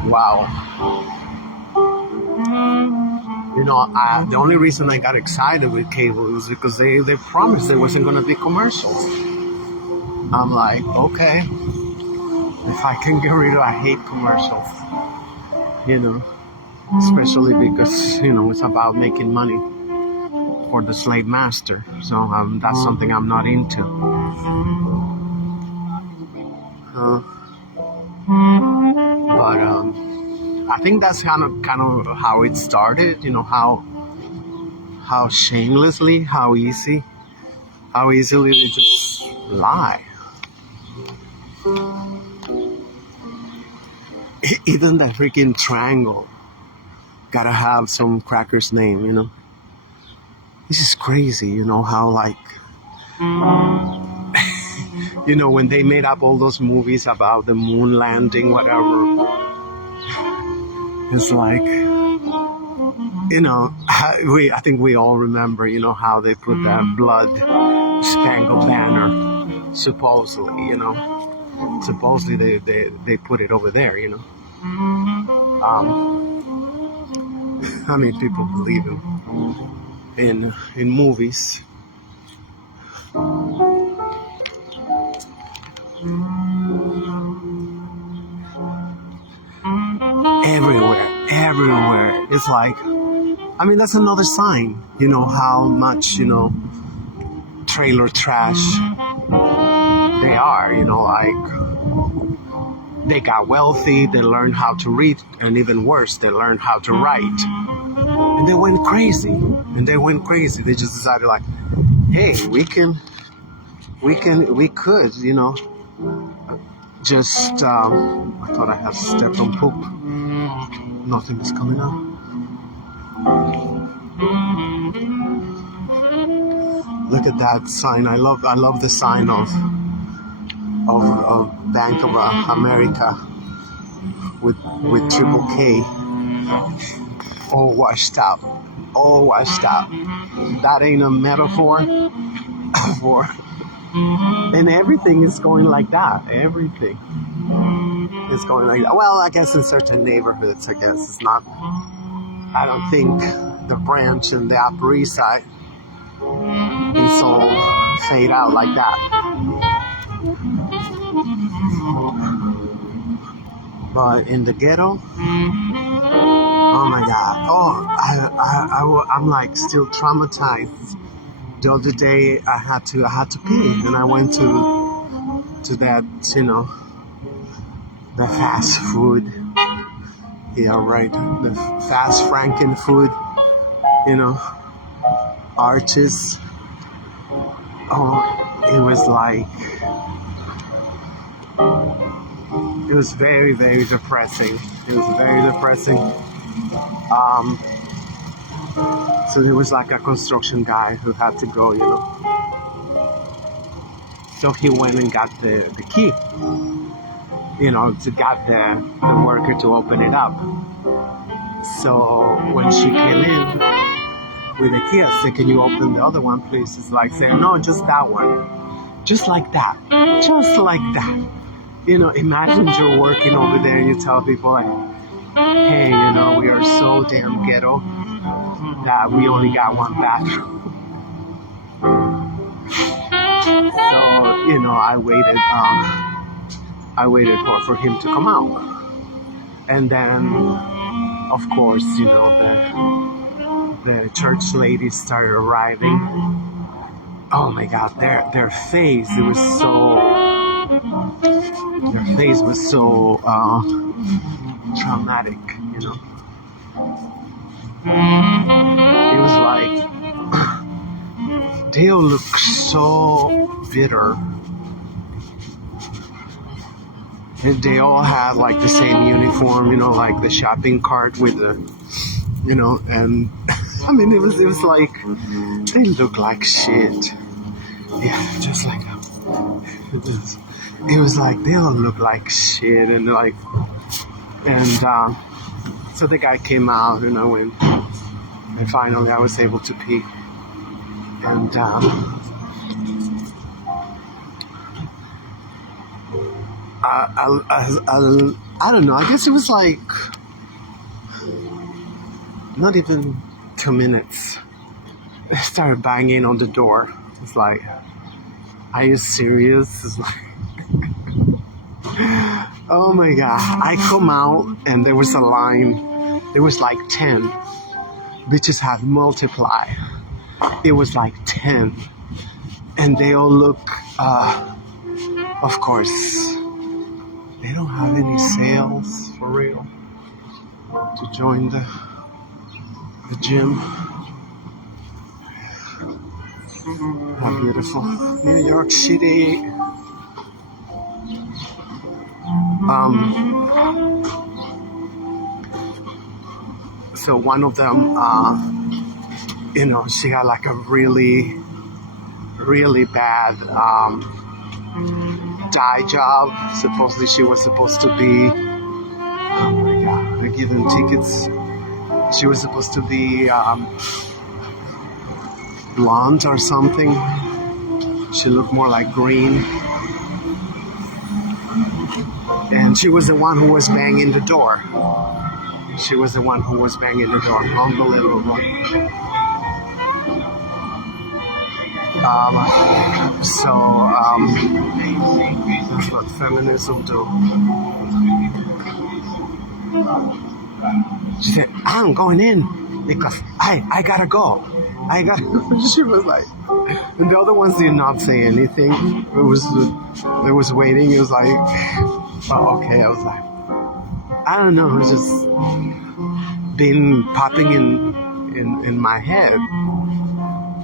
wow. You know, the only reason I got excited with cable was because they promised there wasn't going to be commercials. I'm like, okay, if I can get rid of, I hate commercials, you know, especially because, you know, it's about making money for the slave master. So that's something I'm not into. But I think that's kind of how it started. You know, how shamelessly, how easily they just lie. Even that freaking triangle gotta have some cracker's name, you know. This is crazy, you know, how like You know, when they made up all those movies about the moon landing, whatever. It's like, you know, I think we all remember, you know, how they put that blood spangled banner, supposedly, you know. Supposedly they put it over there, you know. I mean, people believe in movies. Everywhere. It's like, I mean, that's another sign, you know, how much, you know, trailer trash they are, you know, like, they got wealthy, they learned how to read, and even worse, they learned how to write. And they went crazy. They just decided, like, hey, we could, you know, just, I thought I had stepped on poop. Nothing is coming up. Look at that sign. I love the sign of Bank of America with triple K. All washed out. That ain't a metaphor for, and everything is going like that. Everything is going like that. Well, I guess in certain neighborhoods, I guess it's not. I don't think the branch in the Upper East Side is all fade out like that. But in the ghetto, oh my God! I'm like still traumatized. The other day I had to pee, and I went to that, you know, the fast food. Yeah, right. The fast Franken food, you know, Arches. Oh, it was very, very depressing. So there was like a construction guy who had to go, you know. So he went and got the key, you know, to get the worker to open it up. So when she came in with the key, I said, can you open the other one, please? It's like saying, no, just that one. Just like that. You know, imagine you're working over there and you tell people, like, hey, you know, we are so damn ghetto that we only got one bathroom. So, you know, I waited for him to come out. And then, of course, you know, the church ladies started arriving. Oh my God, their face was so traumatic, you know. It was like they all look so bitter. And they all had like the same uniform, you know, like the shopping cart with the, you know, and I mean, it was like they look like shit. Yeah, just like it was like they all look like shit, and like, and so the guy came out, and I went, and finally I was able to pee, and I don't know. I guess it was like not even 2 minutes. They started banging on the door. It's like, are you serious? It's like, oh my God. I come out and there was a line. There was like 10. Bitches had multiplied. It was like 10. And they all look, of course, they don't have any sales for real to join the gym. How beautiful. New York City. So one of them, you know, she had like a really, really bad dye job. Supposedly she was supposed to be, oh my god, I give them tickets. She was supposed to be blonde or something. She looked more like green. And she was the one who was banging the door. She was the one who was banging the door. Unbelievable. That's what feminism do. She said, I'm going in because I gotta go. She was like, and the other ones did not say anything. It was waiting. It was like, oh, okay. I was like, I don't know. It was just been popping in my head.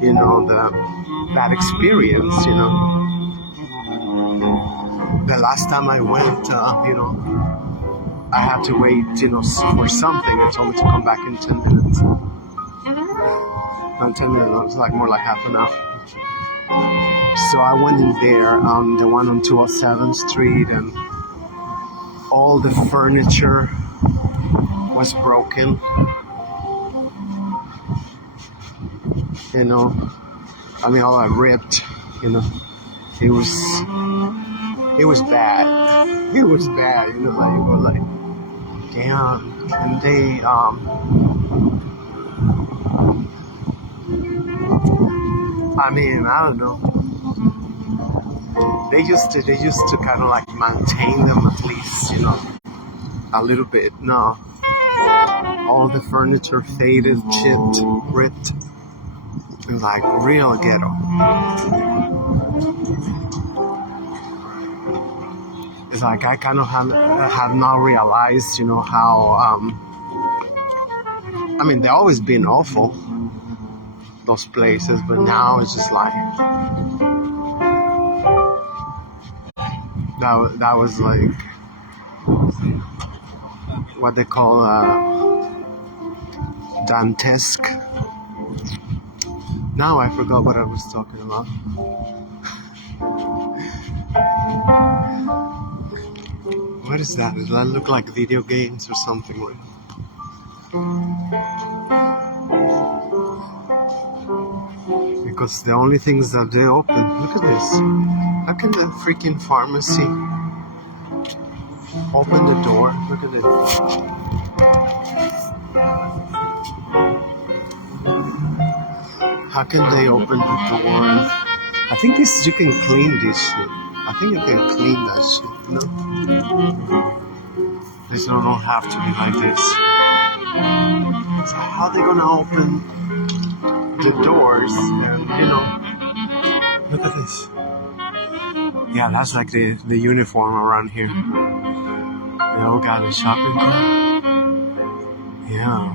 You know, that experience. You know, the last time I went, you know, I had to wait, you know, for something. They told me to come back in 10 minutes. Not 10 minutes, it was like more like half an hour. So I went in there, the one on 207th Street, and all the furniture was broken. You know, I mean, all ripped, you know. It was bad. It was bad, you know, like, you were like, damn, and they, I mean, I don't know. They used to kind of like maintain them at least, you know, a little bit. No, all the furniture faded, chipped, ripped. It was like real ghetto. It's like I kind of have not realized, you know, how. I mean, they've always been awful, those places, but now it's just like that was like what they call Dantesque. Now I forgot what I was talking about. What is that? Does that look like video games or something like that? Because the only things that they open, look at this. How can the freaking pharmacy open the door? Look at it. How can they open the door? I think you can clean this shit. I think you can clean that shit, no? This don't have to be like this. So how are they gonna open the doors and, you know, look at this. Yeah, that's like the uniform around here. They all got a shopping cart. Yeah.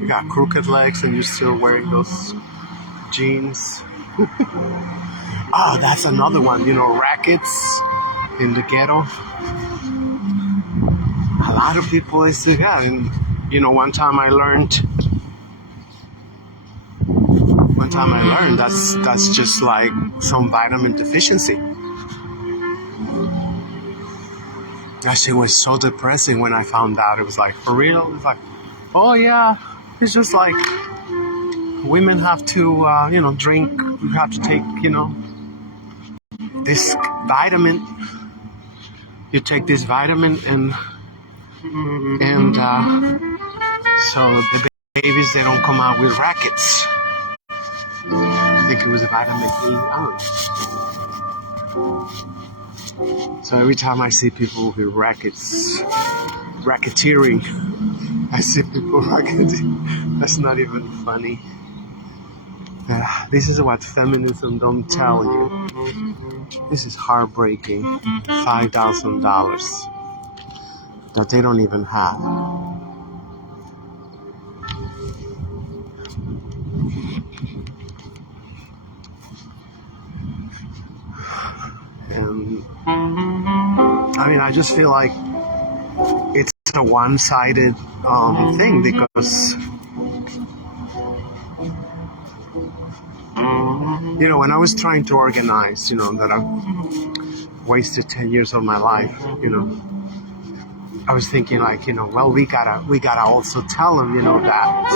You got crooked legs and you're still wearing those jeans. Oh, that's another one, you know, rackets in the ghetto. A lot of people is the guy. And, you know, one time I learned that's just like some vitamin deficiency. That shit was so depressing when I found out. It was like, for real? It's like, oh yeah, it's just like women have to, you know, drink, you have to take, you know, this vitamin. You take this vitamin and so the babies, they don't come out with rackets. I think it was a vitamin E. I don't know. So every time I see people with racketeering, I see people racketeering. That's not even funny. This is what feminism don't tell you. This is heartbreaking. $5,000 that they don't even have. And I mean, I just feel like it's a one-sided thing because, you know, when I was trying to organize, you know, that wasted 10 years of my life, you know. I was thinking like, well, we gotta also tell them, that,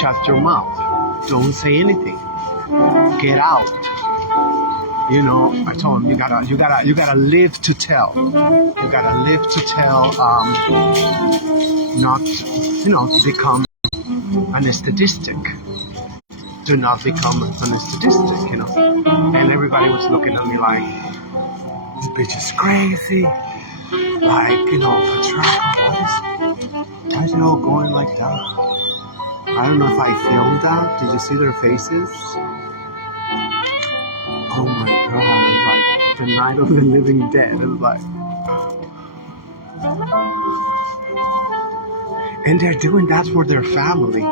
shut your mouth. Don't say anything. Get out. I told him you gotta live to tell. You gotta live to tell, not, to become an statistic. Do not become an statistic, And everybody was looking at me like, this bitch is crazy. Like, why is it all going like that? I don't know if I filmed that. Did you see their faces? Oh my god, like the Night of the Living Dead. It was like, and they're doing that for their family.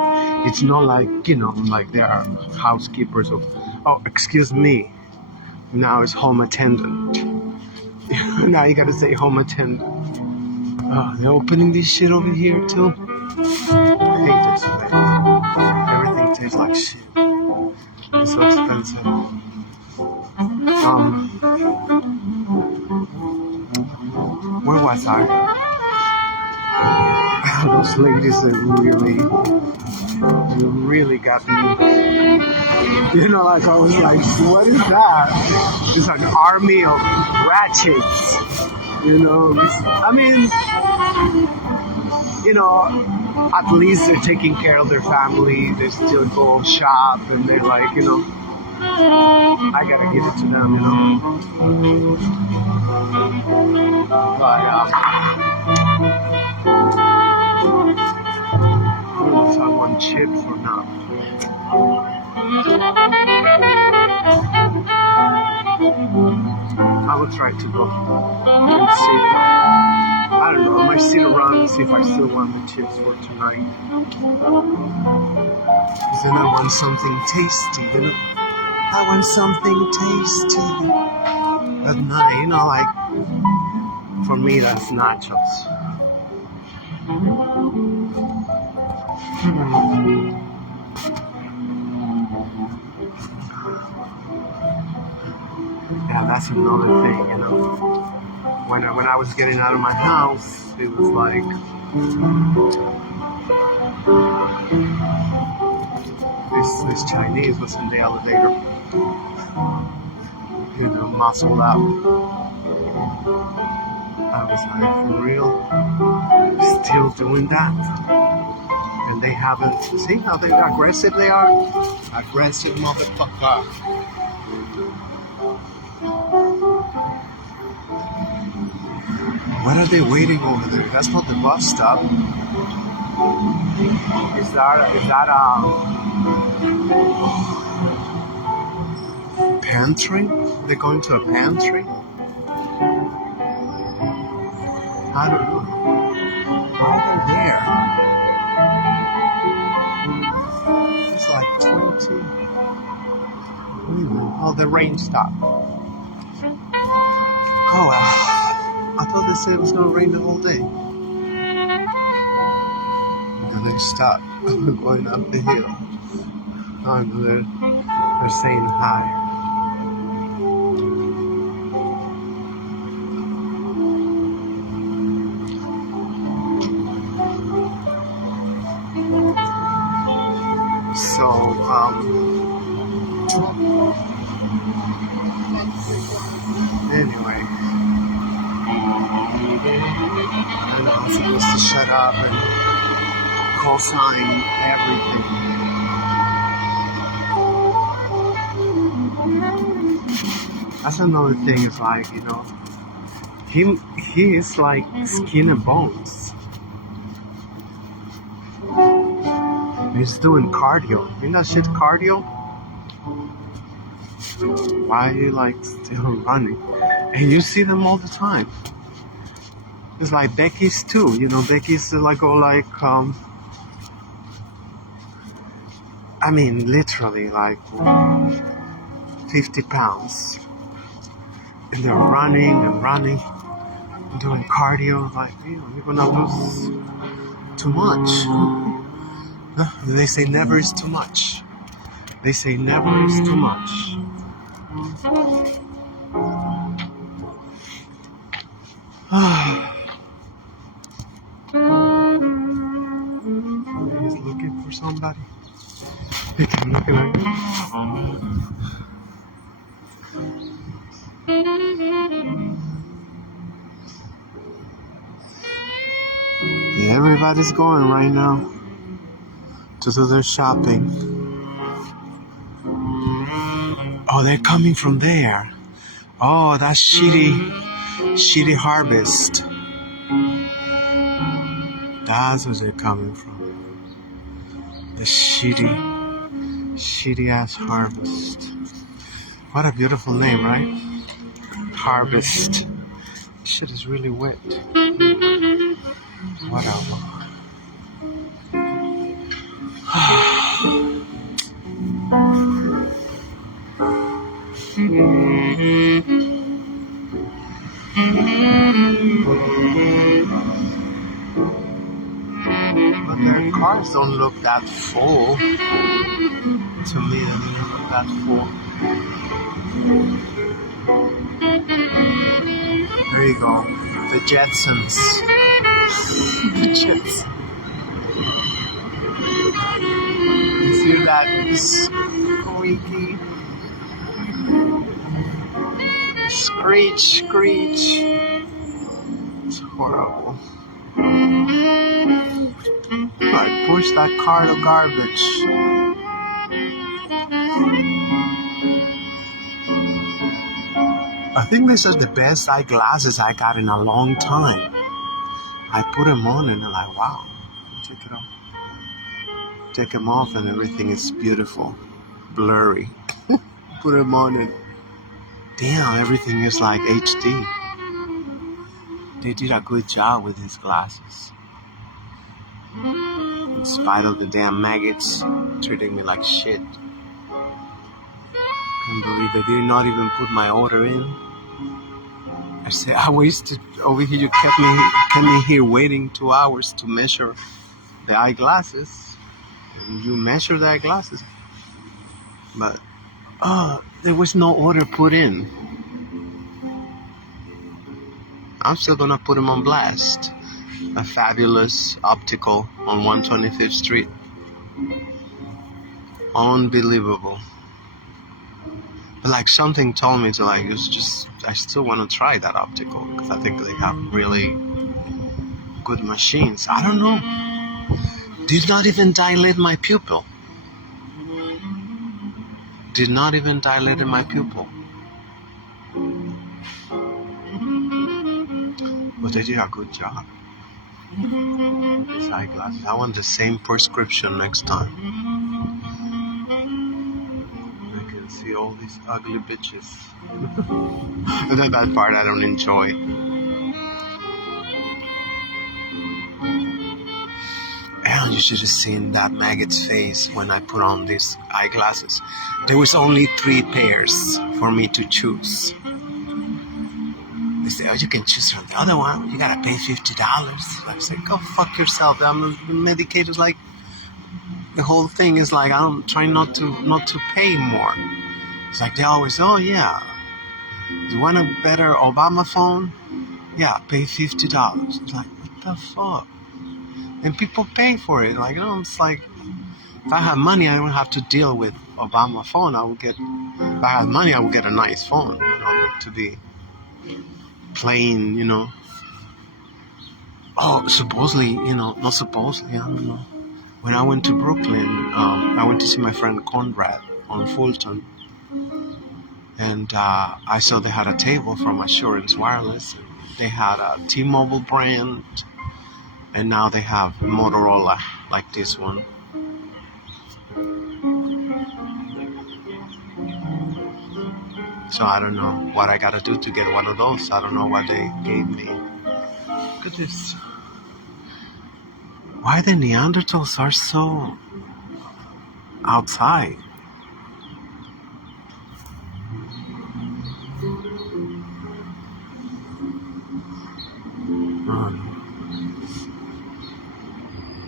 It's not like, like they are housekeepers of, oh, excuse me. Now it's home attendant. Now you gotta say home attendant. Oh, they're opening this shit over here too. I hate this place. Everything tastes like shit. It's so expensive. Where was I? Those ladies that really got me. Like I was like, what is that? It's an army of ratchets. I mean, at least they're taking care of their family. They still go shop and they're like, I gotta give it to them, But, I want chips or not. I will try to go and see. I don't know. I might sit around and see if I still want the chips for tonight. Because then I want something tasty, I want something tasty at night, like, for me that's nachos. Yeah, that's another thing, When I was getting out of my house, it was like, this Chinese was in the elevator, muscled up. I was like, for real? Still doing that? And they haven't, see how aggressive they are? Aggressive motherfucker. What are they waiting over there? That's not the bus stop. Is that a pantry? They're going to a pantry? I don't know. Why are they there? It's like 20. Oh, the rain stopped. Oh well. I thought they said it was going to rain the whole day. And they stopped going up the hill. Oh, they're saying hi. So, anyway. And I'm supposed to shut up and co-sign everything. That's another thing, is like, he is like skin and bones. He's doing cardio. Isn't that shit cardio? Why are you like still running? And you see them all the time. It's like Becky's too, Becky's like all like, I mean, literally like 50 pounds. And they're running and running, and doing cardio, like, you're gonna lose too much. They say never is too much. They say never is too much. He's looking for somebody. They keep looking at me. Yeah, everybody's going right now to do their shopping. Oh, they're coming from there. Oh, that's shitty harvest. That's where they're coming from. The shitty ass harvest. What a beautiful name, right? Harvest. Shit is really wet. Whatever. But their cars don't look that full. To me, they don't look that full. There you go. The Jetsons. The Jetsons. You see that squeaky? Screech, screech. It's horrible. I pushed that car to garbage. I think these are the best eyeglasses I got in a long time. I put them on and I'm like, wow. Take it off. Take them off and everything is beautiful. Blurry. Put them on and damn, everything is like HD. They did a good job with these glasses. In spite of the damn maggots treating me like shit. Can't believe they did not even put my order in. I said I wasted over here. You kept me here waiting 2 hours to measure the eyeglasses, and you measure the eyeglasses, but there was no order put in. I'm still gonna put them on blast. A fabulous optical on 125th Street. Unbelievable. But like something told me to like, it's just, I still want to try that optical because I think they have really good machines. I don't know. Did not even dilate my pupil. Did not even dilate my pupil. But they did a good job. These eyeglasses. I want the same prescription next time. I can see all these ugly bitches. And then that part I don't enjoy. And you should have seen that maggot's face when I put on these eyeglasses. There was only 3 pairs for me to choose. They say, oh, you can choose from the other one. You gotta pay $50. I said, go fuck yourself. I'm medicated. Like the whole thing is like I'm trying not to pay more. It's like they always, oh yeah, you want a better Obama phone? Yeah, pay $50. It's like, what the fuck? And people pay for it. Like, you know, it's like if I had money, I don't have to deal with Obama phone. If I had money, I would get a nice phone. You know, to be plain, you know. Oh, supposedly, you know, not supposedly, I don't know. When I went to Brooklyn, I went to see my friend Conrad on Fulton. And I saw they had a table from Assurance Wireless. They had a T-Mobile brand. And now they have Motorola, like this one. So I don't know what I gotta do to get one of those. I don't know what they gave me. Look at this. Why the Neanderthals are so outside?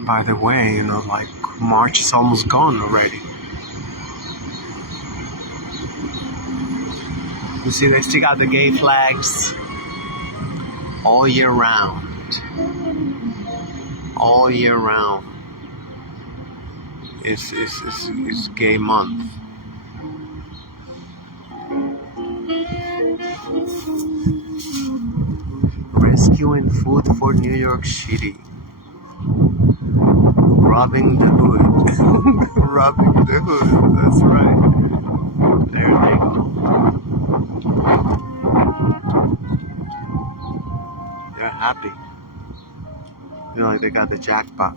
By the way, you know, like March is almost gone already. You see, they still got the gay flags all year round. All year round. It's gay month. Rescuing food for New York City. Robbing the hood. Robbing the hood. That's right. There they go. They're happy. You know, like they got the jackpot.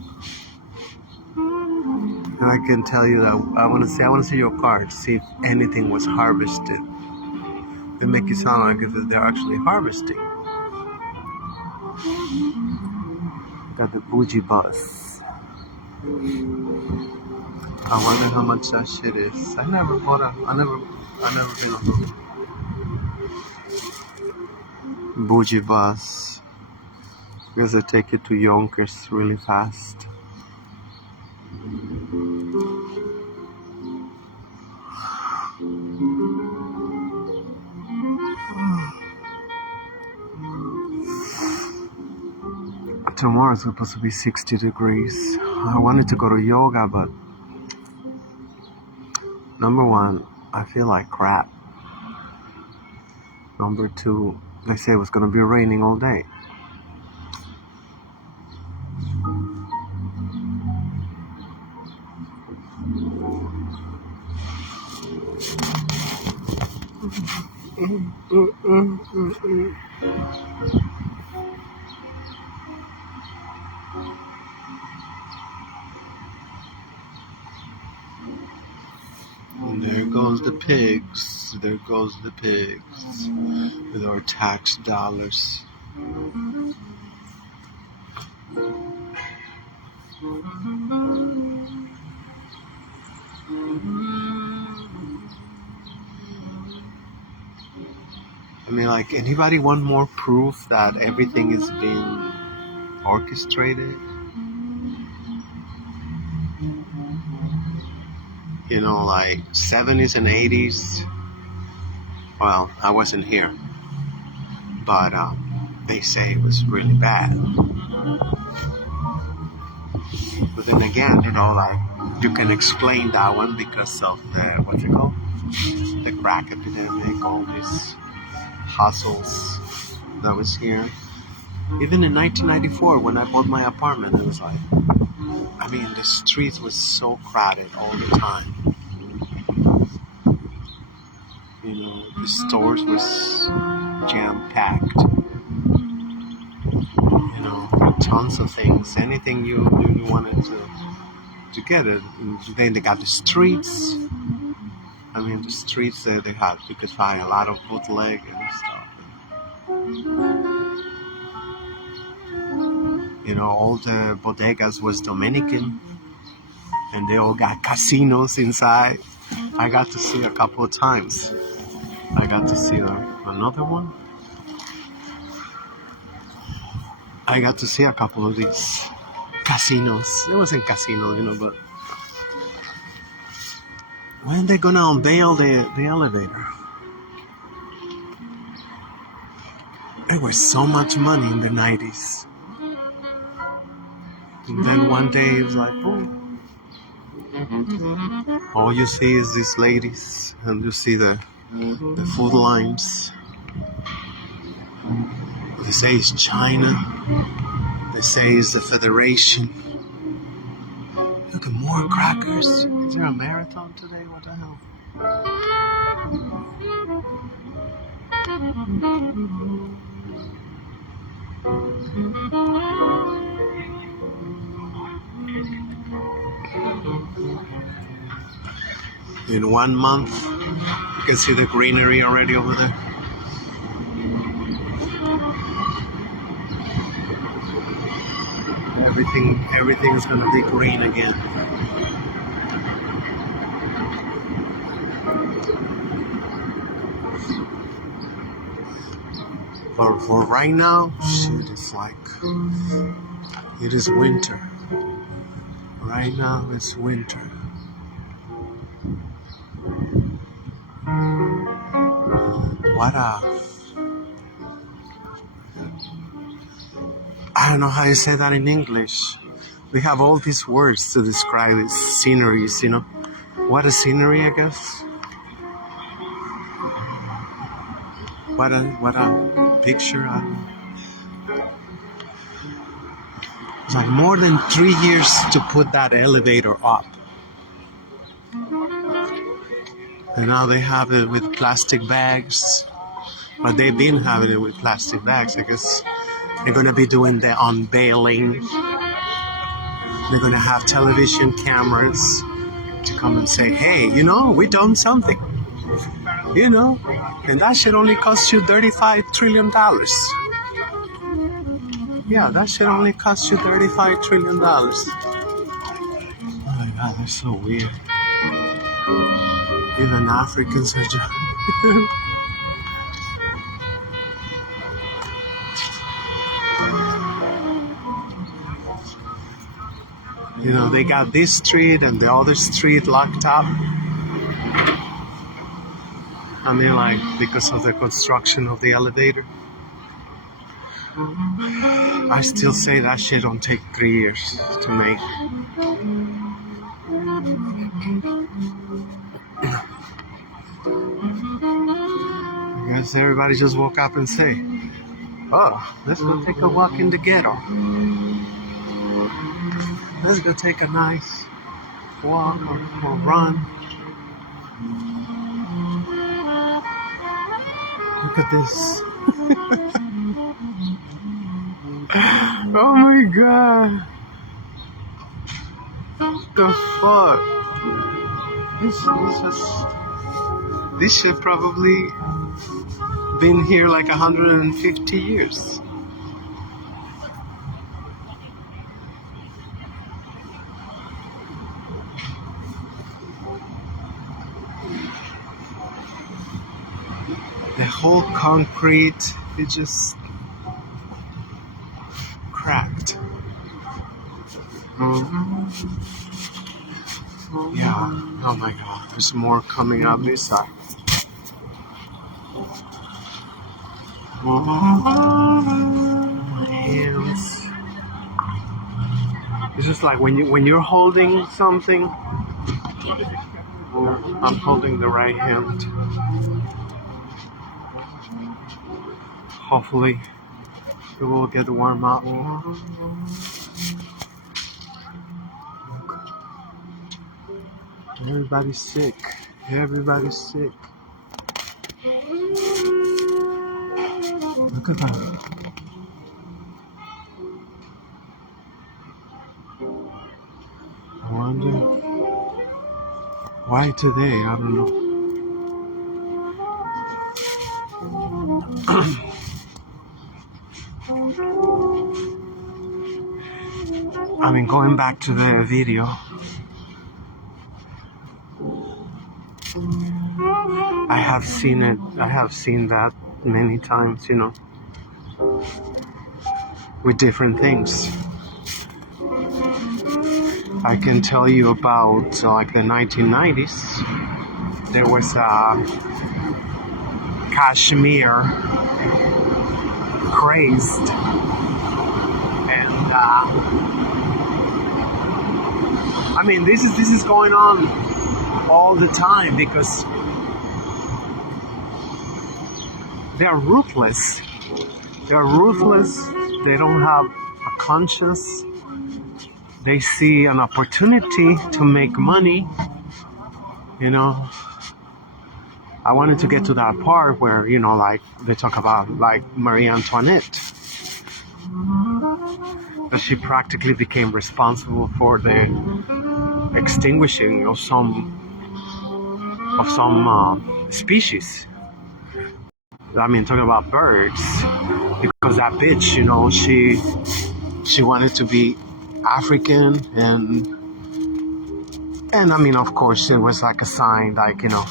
And I can tell you that I want to see your card to see if anything was harvested. They make it sound like if they're actually harvesting. Got the bougie bus. I wonder how much that shit is. I never been on a bougie bus because they take you to Yonkers really fast. Tomorrow is supposed to be 60 degrees. I wanted to go to yoga, but number one, I feel like crap. Number two, they say it was going to be raining all day. And there goes the pigs. There goes the pigs with our tax dollars. I mean, like, anybody want more proof that everything is being orchestrated? You know, like 70s and 80s. Well, I wasn't here, but they say it was really bad. But then again, you know, like, you can explain that one because of the, what's it called? The crack epidemic, all these hustles that was here. Even in 1994, when I bought my apartment, it was like, I mean, the streets was so crowded all the time. You know, the stores was jam-packed. You know, with tons of things. Anything you wanted to get it. And then they got the streets. I mean, the streets they had, you could find a lot of bootleg and stuff. You know, all the bodegas was Dominican, and they all got casinos inside. I got to see a couple of times. I got to see another one. I got to see a couple of these casinos. It wasn't casinos, you know, but when they gonna unveil the elevator? There was so much money in the 90s. And then one day it was like, boom. All you see is these ladies, and you see the food lines. They say it's China. They say it's the Federation. Look at more crackers. Is there a marathon today? What the hell? In 1 month, you can see the greenery already over there. Everything is gonna be green again. But for right now, shit, it's like, it is winter. Right now, it's winter. I don't know how you say that in English. We have all these words to describe these sceneries, you know. What a scenery, I guess. What a picture. It's like more than 3 years to put that elevator up. And now they have it with plastic bags. But they've been having it with plastic bags. I guess they're going to be doing the unveiling. They're going to have television cameras to come and say, hey, you know, we done something. You know, and that should only cost you $35 trillion. Yeah, that should only cost you $35 trillion. Oh my God, that's so weird. Even Africans are just... You know, they got this street and the other street locked up. I mean, like, because of the construction of the elevator. I still say that shit don't take 3 years to make. I guess everybody just woke up and say, oh, let's go take a walk in the ghetto. Let's go take a nice walk or run. Look at this. Oh my God. What the fuck? This should probably been here like 150 years. The whole concrete, it just cracked. Yeah, oh my God, there's more coming up this side. My hands. It's just like when you're holding something. I'm holding the right hand. Hopefully it will get warm up. Everybody's sick. Everybody's sick. Look at that. I wonder why today, I don't know. I mean, going back to the video, I have seen it. I have seen that many times, you know, with different things. I can tell you about like the 1990s. There was a Kashmir crazed, and I mean, this is going on all the time because they're ruthless. They're ruthless. They don't have a conscience. They see an opportunity to make money. You know, I wanted to get to that part where, you know, like they talk about like Marie Antoinette. That she practically became responsible for the extinguishing of some species. I mean, talking about birds, because that bitch, you know, she wanted to be African, and I mean, of course, it was like a sign, like, you know,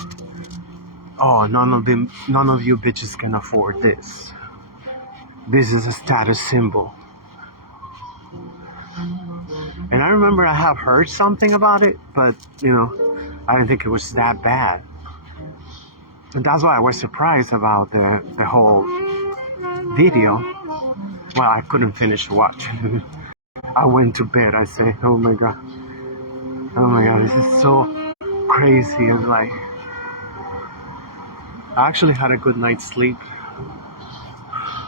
oh, none of you bitches can afford this. This is a status symbol. And I remember I have heard something about it, but, you know, I didn't think it was that bad. And that's why I was surprised about the whole video. Well, I couldn't finish watching. I went to bed. I say, oh my god, this is so crazy. And like, I actually had a good night's sleep.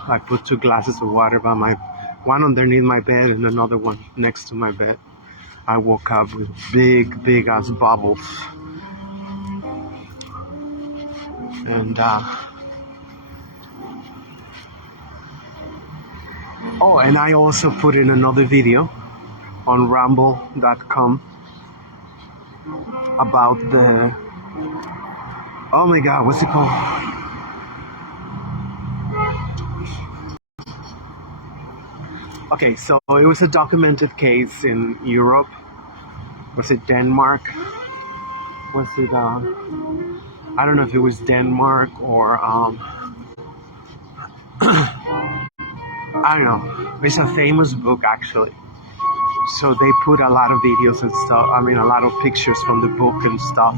I put 2 glasses of water by one underneath my bed and another one next to my bed. I woke up with big ass bubbles. And oh, and I also put in another video on rumble.com about the, oh my god, what's it called? Okay, so it was a documented case in Europe. Was it Denmark? Was it, I don't know if it was Denmark or, I don't know. It's a famous book, actually. So they put a lot of videos and stuff, I mean, a lot of pictures from the book and stuff,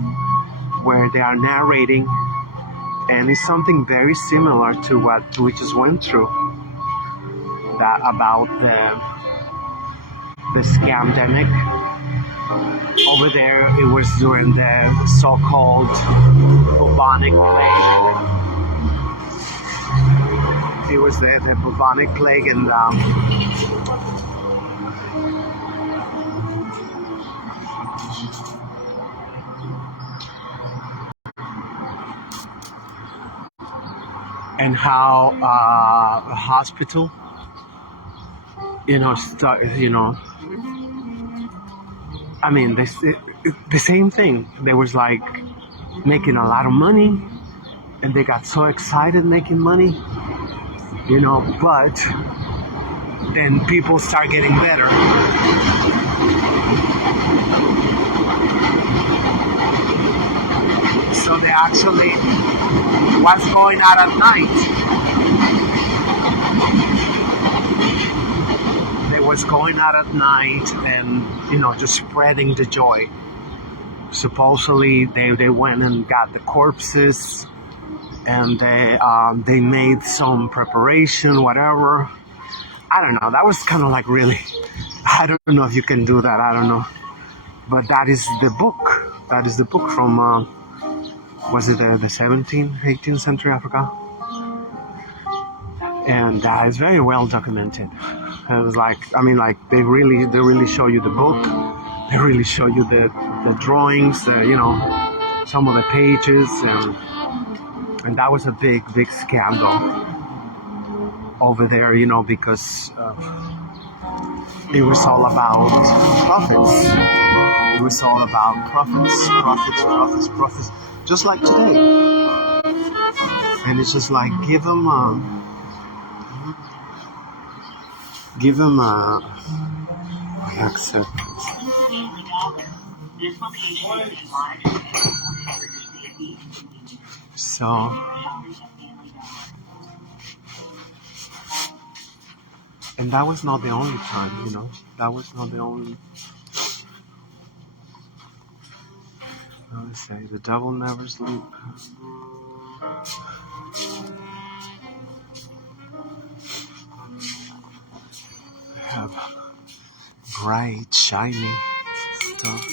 where they are narrating, and it's something very similar to what we just went through, that about the scamdemic. Over there, it was during the so-called bubonic plague. It was the bubonic plague, and how the hospital, I mean, the same thing. They was like making a lot of money, and they got so excited making money, but then people start getting better. So they actually was going out at night. They was going out at night and, just spreading the joy. Supposedly they went and got the corpses, and they made some preparation, whatever. I don't know. That was kind of like really, I don't know if you can do that. I don't know. But that is the book. That is the book from, was it the 17th, 18th century Africa? And it's very well documented. It was like, they really show you the book. They really show you the drawings, some of the pages, and that was a big scandal over there, because it was all about profits. It was all about profits, just like today. And it's just like, give them accept. So and that was not the only time, that was not the only. Let's say the devil never sleeps. They have bright, shiny stuff.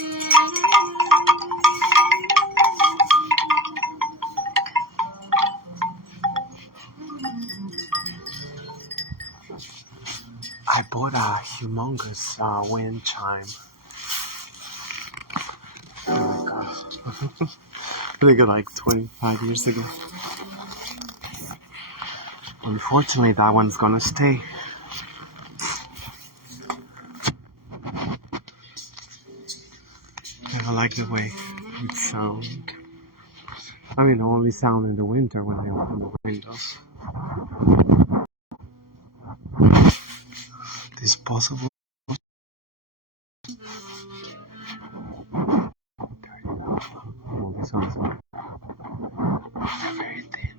I bought a humongous wind chime. Oh my gosh. I think like 25 years ago. Unfortunately, that one's gonna stay. I like the way it sounds. Only sound in the winter when they open the windows. Disposable. Oh, this one's very thin.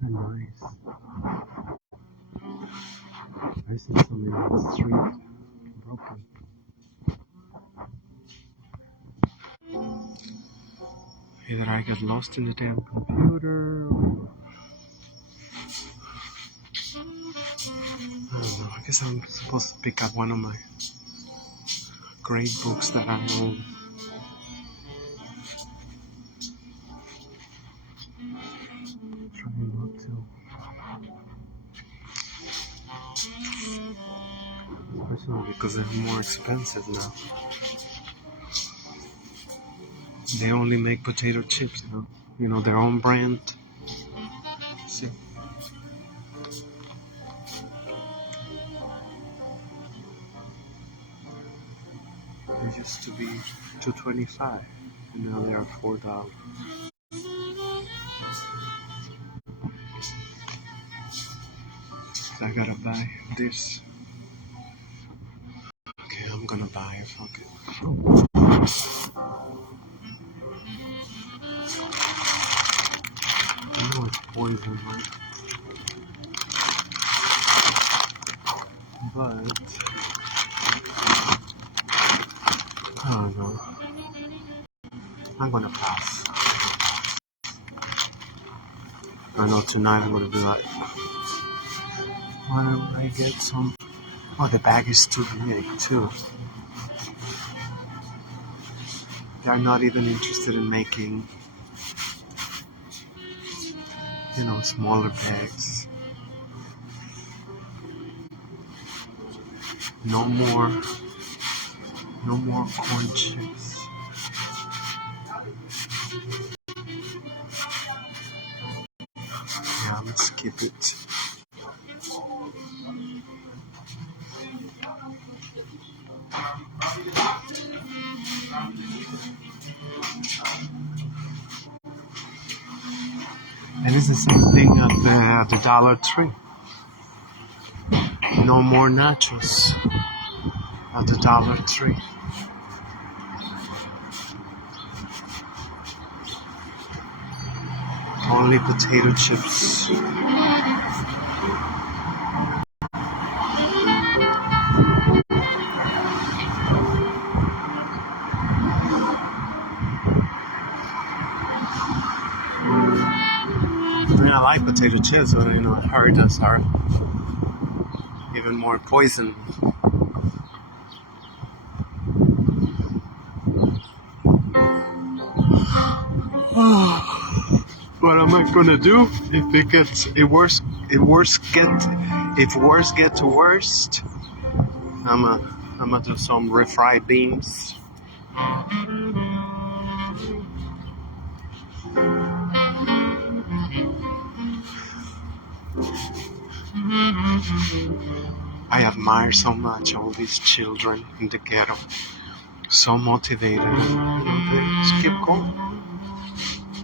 Very nice. I see something on the street broken. Either I got lost in the damn computer, or I don't know. I guess I'm supposed to pick up one of my great books that I own. Trying not to. Especially because they're more expensive now. They only make potato chips now. You know, their own brand. See? They used to be $2.25, and now they are $4. So I gotta buy this. Okay, I'm gonna buy it. Fuck it. I know it's poison, right? But I don't know. I'm gonna pass. I know tonight I'm gonna be like, why don't I get some? Oh, the bag is too big too. They're not even interested in making, you know, smaller bags. No more corn chips. Yeah, let's skip it. And it's the same thing at the Dollar Tree. No more nachos at the Dollar Tree. Only potato chips. I mean, I like potato chips, but you know, heridas are even more poison. What am I gonna do if it gets if worse get to worst? I'm gonna do some refried beans. I admire so much all these children in the ghetto, so motivated. You know, they just keep going.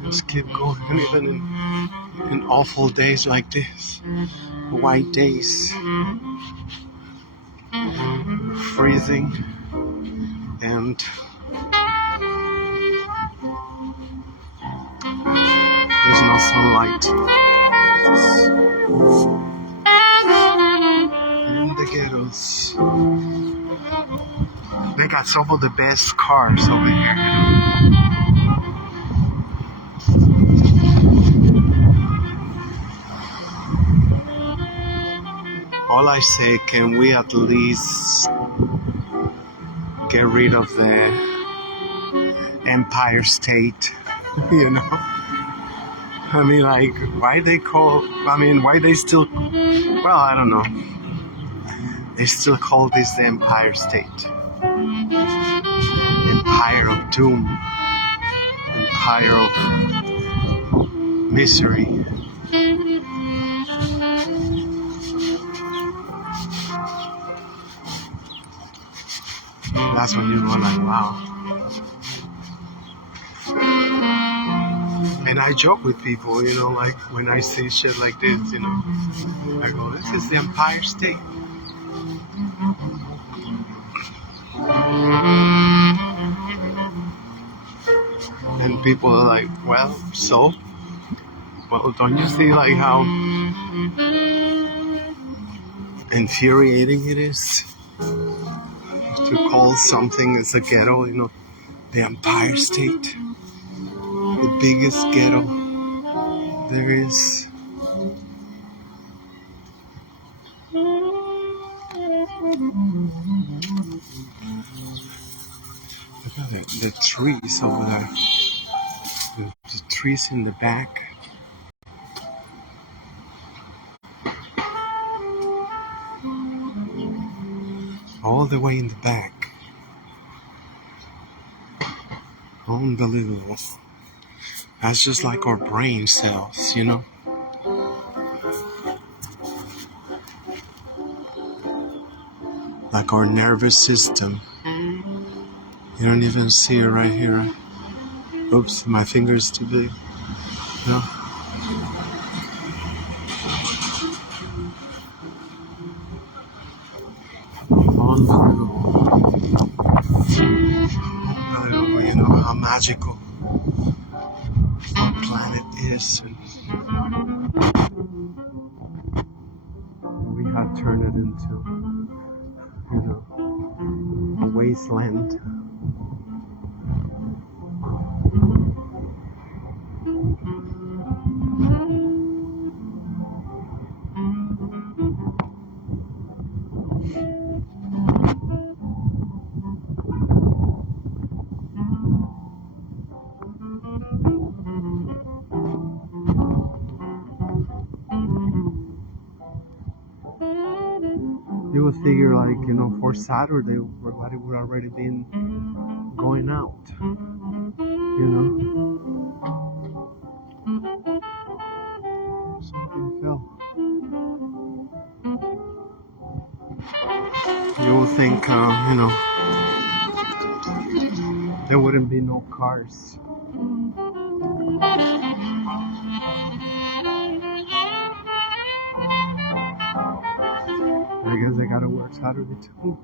Just keep going, and even in awful days like this, white days, freezing, and there's no sunlight. In the ghettos, they got some of the best cars over here. All I say, can we at least get rid of the Empire State? You know? I mean, like, why they still, well, I don't know. They still call this the Empire State. Empire of Doom. Empire of Misery. That's when you go like, wow. And I joke with people, you know, like when I see shit like this, you know, I go, this is the Empire State. And people are like, well, so? Well, don't you see like how infuriating it is to call something as a ghetto, you know, the Empire State, the biggest ghetto there is. the trees over there. The trees in the back. All the way in the back. Unbelievable. That's just like our brain cells, you know? Like our nervous system. You don't even see it right here. Oops, my finger's too big. No. Unbelievable. Unbelievable, you know how magical our planet is, and we have turned it into, you know, a wasteland. You would figure, like, you know, for Saturday, everybody would already been going out, you know. Something fell. You would think, you know, there wouldn't be no cars. I guess I gotta work Saturday too.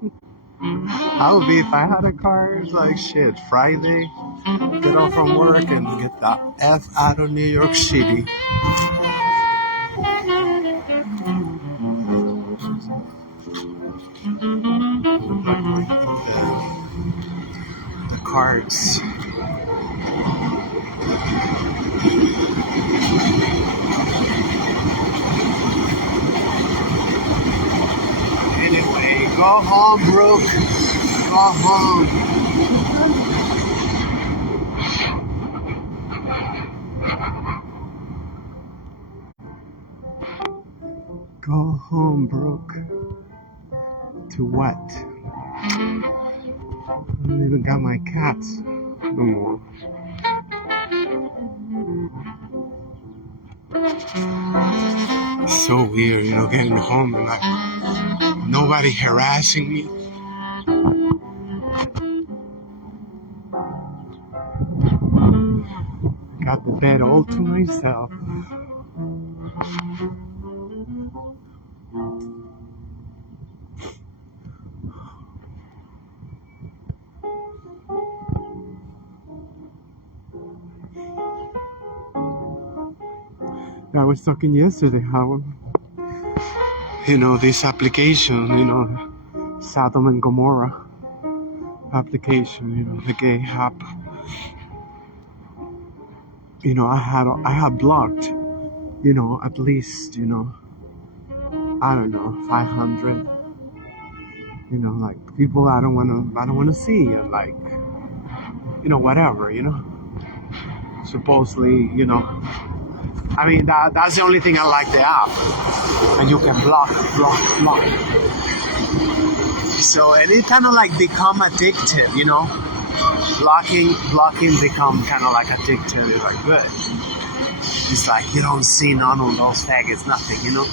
I would be if I had a car. It's like shit. Friday, get off from work and get the F out of New York City. The cards. Anyway, go home, Brooke. Go home. Go home, Brooke. To what? I don't even got my cats no more. So weird, you know, getting home and like nobody harassing me. Got the bed all to myself. I was talking yesterday how, you know, this application, you know, Sodom and Gomorrah application, you know, the gay app. You know, I had blocked, you know, at least, you know, I don't know, 500, you know, like people I don't want to see, and like, you know, whatever, you know, supposedly, you know, I mean, that's the only thing I like the app, and you can block. So, and it kind of like become addictive, you know, blocking become kind of like addictive. It's like good. It's like you don't see none of those faggots, nothing, you know.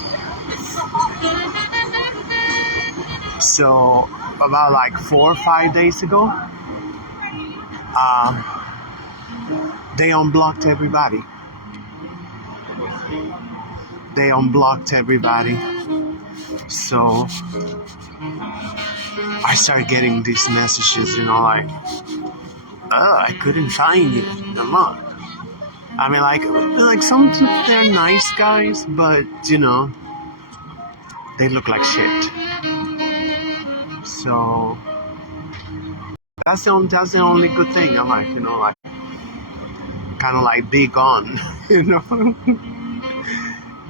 So about like 4 or 5 days ago, they unblocked everybody. So I started getting these messages, you know, like, oh, I couldn't find you. Come on. I mean, like some they're nice guys, but you know, they look like shit. So that's the only good thing. I'm like, you know, like kind of like be gone, you know.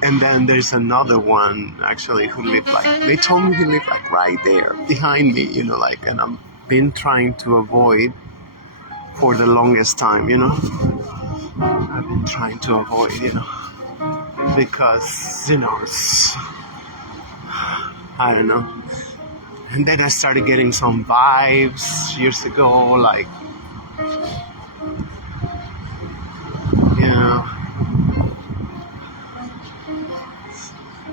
And then there's another one actually who lived like, they told me he lived like right there behind me, you know, like, and I've been trying to avoid for the longest time, I've been trying to avoid, because, I don't know. And then I started getting some vibes years ago, like,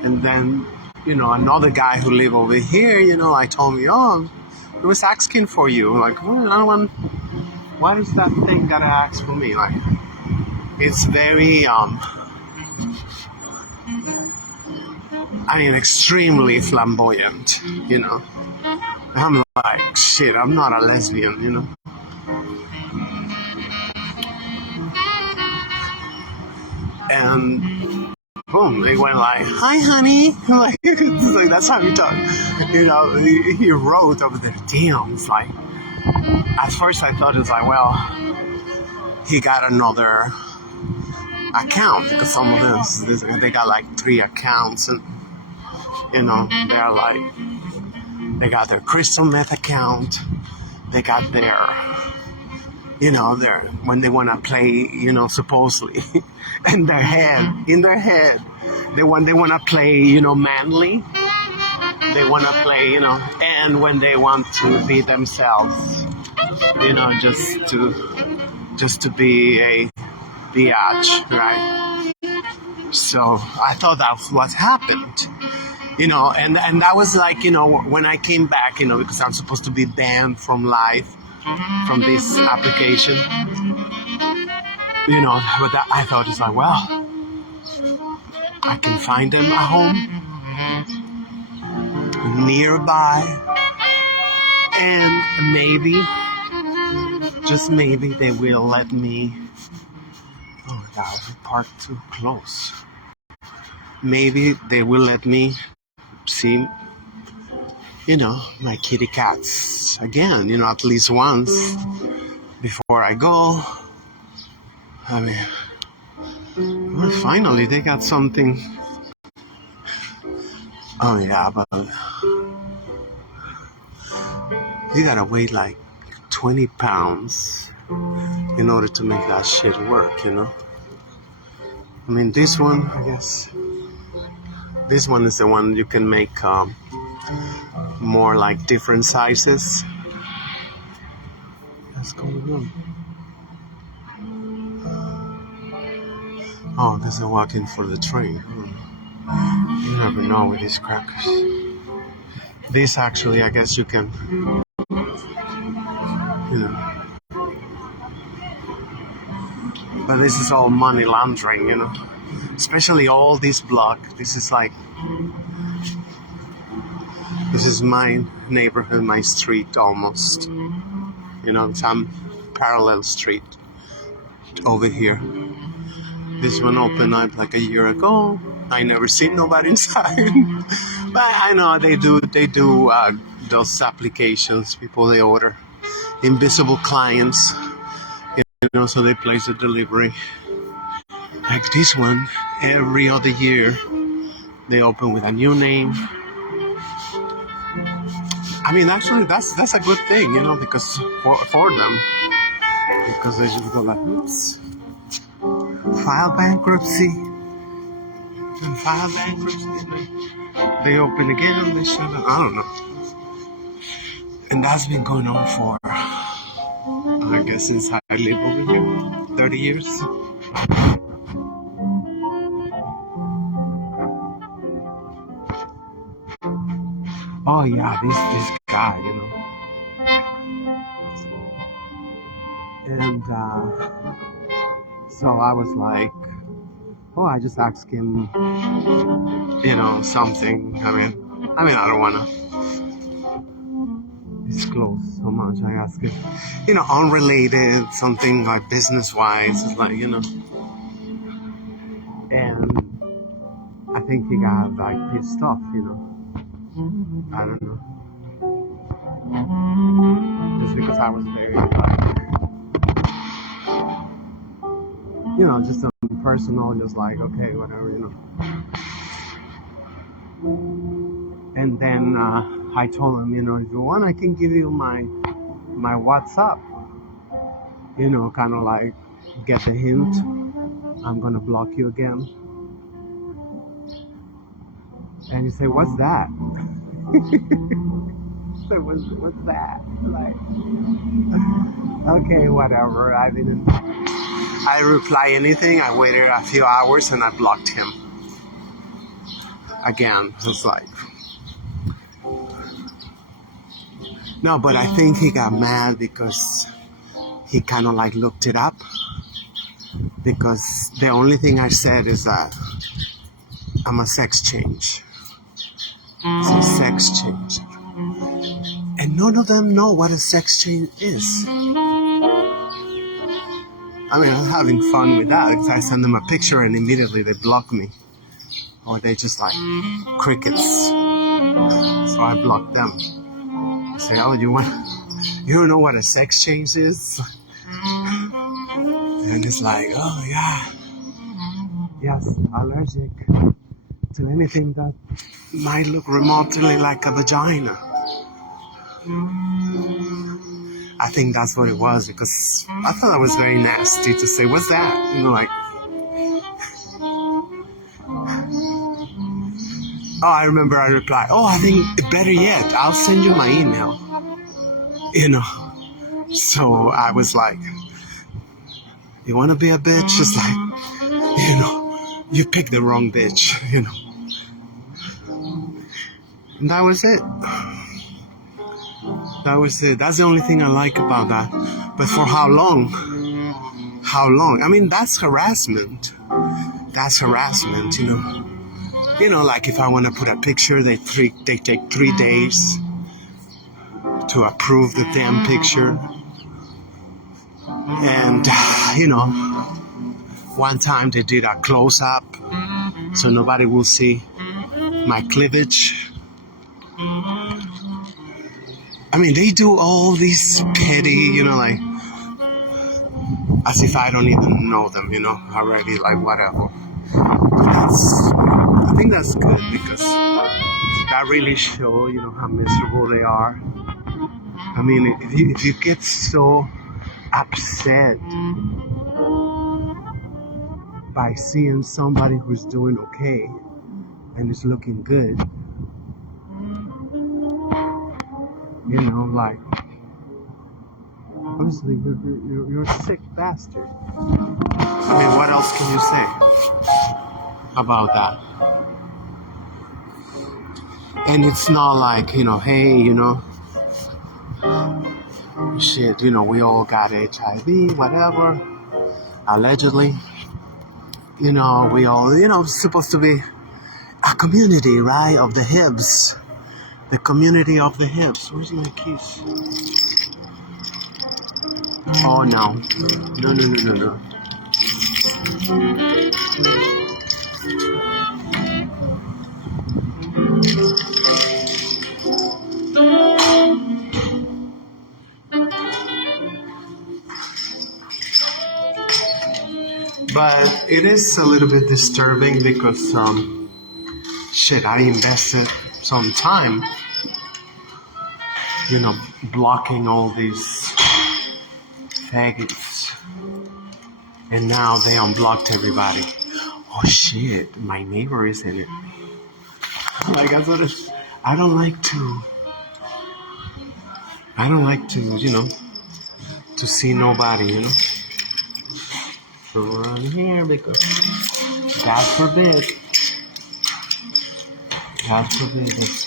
and then, another guy who lived over here, I told me, oh, he was asking for you. Like, well, I don't want, what is that thing gotta ask for me? Like, it's very, extremely flamboyant, I'm like, shit, I'm not a lesbian, And boom, they went like, hi, honey. Like, it's like, that's how you talk. He wrote over there, damn, it's like, at first I thought it was like, well, he got another account, because some of them, they got like 3 accounts, and, they're like, they got their crystal meth account, they got their, their, when they want to play, supposedly, in their head, they want to play, manly, they want to play, and when they want to be themselves, just to be a biatch, right? So I thought that was what happened, and that was like, when I came back, because I'm supposed to be banned from life from this application, but that, I thought it's like, well, I can find them at home, nearby, and maybe, just maybe, they will let me. Oh, God, we parked too close. Maybe they will let me see, my kitty cats again, at least once before I go. I mean, well, finally they got something. Oh, yeah, but you gotta weigh like 20 pounds in order to make that shit work, I mean, this one, I guess, this one is the one you can make more like different sizes. What's going on? Oh, there's a walk-in for the train. You never know with these crackers. This actually, I guess you can, but this is all money laundering, especially all this block. This is my neighborhood, my street almost, some parallel street over here. This one opened up like a year ago. I never seen nobody inside, but I know they do those applications. People, they order invisible clients, so they place a delivery. Like this one, every other year they open with a new name. I mean, actually, that's a good thing, because for them, because they just go like, oops, file bankruptcy, and file bankruptcy, and they open again, and they shut down. I don't know. And that's been going on for, I guess, since I live over here, 30 years. Oh yeah, this guy, and so I was like, oh, I just asked him, something. I mean, I don't want to disclose so much. I asked him, unrelated, something like business-wise, like, and I think he got like pissed off, I don't know, just because I was very like, just something personal, just like, okay, whatever, And then I told him, if you want, I can give you my WhatsApp, kind of like get the hint. I'm gonna block you again. And you say, what's that? So what's that? Like, okay, whatever. I reply anything. I waited a few hours and I blocked him again. It's like, no, but I think he got mad because he kind of like looked it up, because the only thing I said is that I'm a sex change. It's a sex change. And none of them know what a sex change is. I mean, I'm having fun with that because I send them a picture and immediately they block me. Or they just like crickets. So I block them. I say, oh, you don't know what a sex change is? And it's like, oh yeah. Yes, allergic to anything that might look remotely like a vagina. I think that's what it was, because I thought that was very nasty to say, what's that? Like, oh, I remember I replied, oh, I think better yet, I'll send you my email. So I was like, you want to be a bitch? Just like, you picked the wrong bitch, And that was it. That was it. That's the only thing I like about that. But for how long? How long? I mean, that's harassment. That's harassment, like if I want to put a picture, they take 3 days to approve the damn picture. And, one time they did a close-up so nobody will see my cleavage. I mean, they do all these petty, like, as if I don't even know them, already, like, whatever. I think that's good, because that really shows, how miserable they are. I mean, if you get so upset by seeing somebody who's doing okay and is looking good, like, honestly, you're a sick bastard. I mean, what else can you say about that? And it's not like, hey, shit, we all got HIV, whatever, allegedly. We all, supposed to be a community, right, of the hips. The community of the hips. Where's my keys? Oh, no. No. But it is a little bit disturbing because, I invested some time, blocking all these faggots. And now they unblocked everybody. Oh shit, my neighbor is in it. Like, I don't like to, to see nobody, to run here, because God forbid,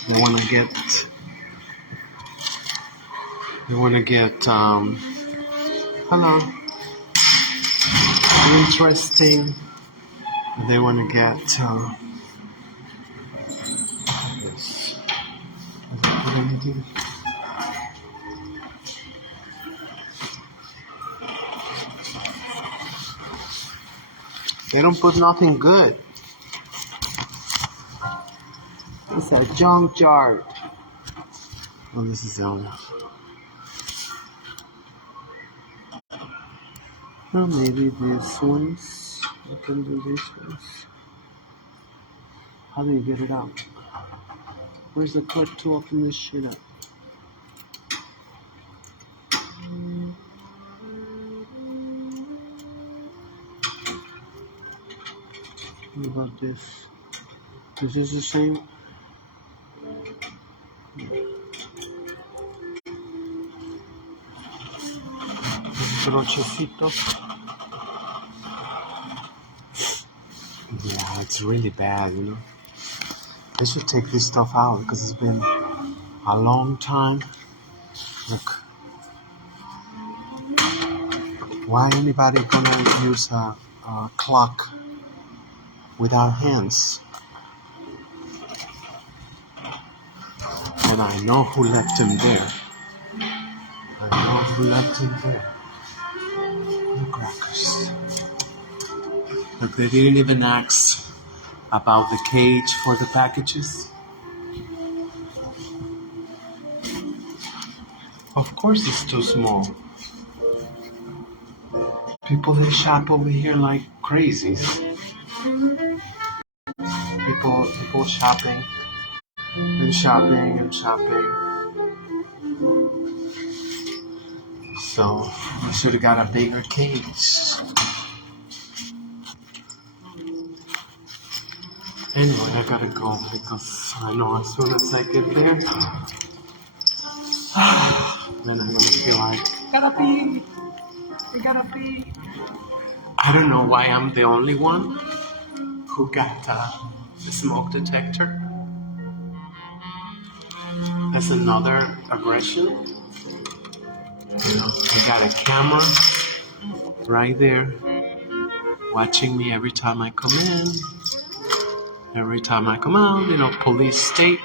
they want to get, hello, interesting, they want to get, they don't put nothing good. It's a junkyard. Oh, this is on. Well, maybe this ones. I can do this ones. How do you get it out? Where's the cut to open this shit up? What about this? Is this the same? Brochecito. Yeah, it's really bad, you know. They should take this stuff out because it's been a long time. Look, why anybody gonna use a clock with our hands? And I know who left him there. I know who left him there. The crackers. Look, they didn't even ask about the cage for the packages. Of course it's too small. People, they shop over here like crazies. People shopping and shopping and shopping. So we should have got a bigger cage. Anyway, I gotta go because I know as soon as I get there, then I'm gonna feel like, gotta pee. We gotta pee. I don't know why I'm the only one who got the smoke detector. That's another aggression. You know, I got a camera right there watching me every time I come in, every time I come out, you know, police state.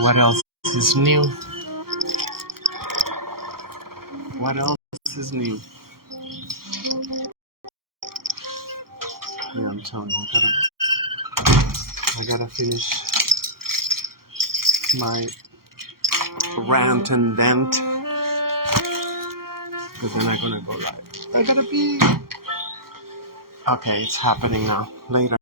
What else is new? What else is new? Yeah, I'm telling you, I gotta finish my rant and vent, but then I'm gonna go live. I gotta be. Okay, it's happening now. Later.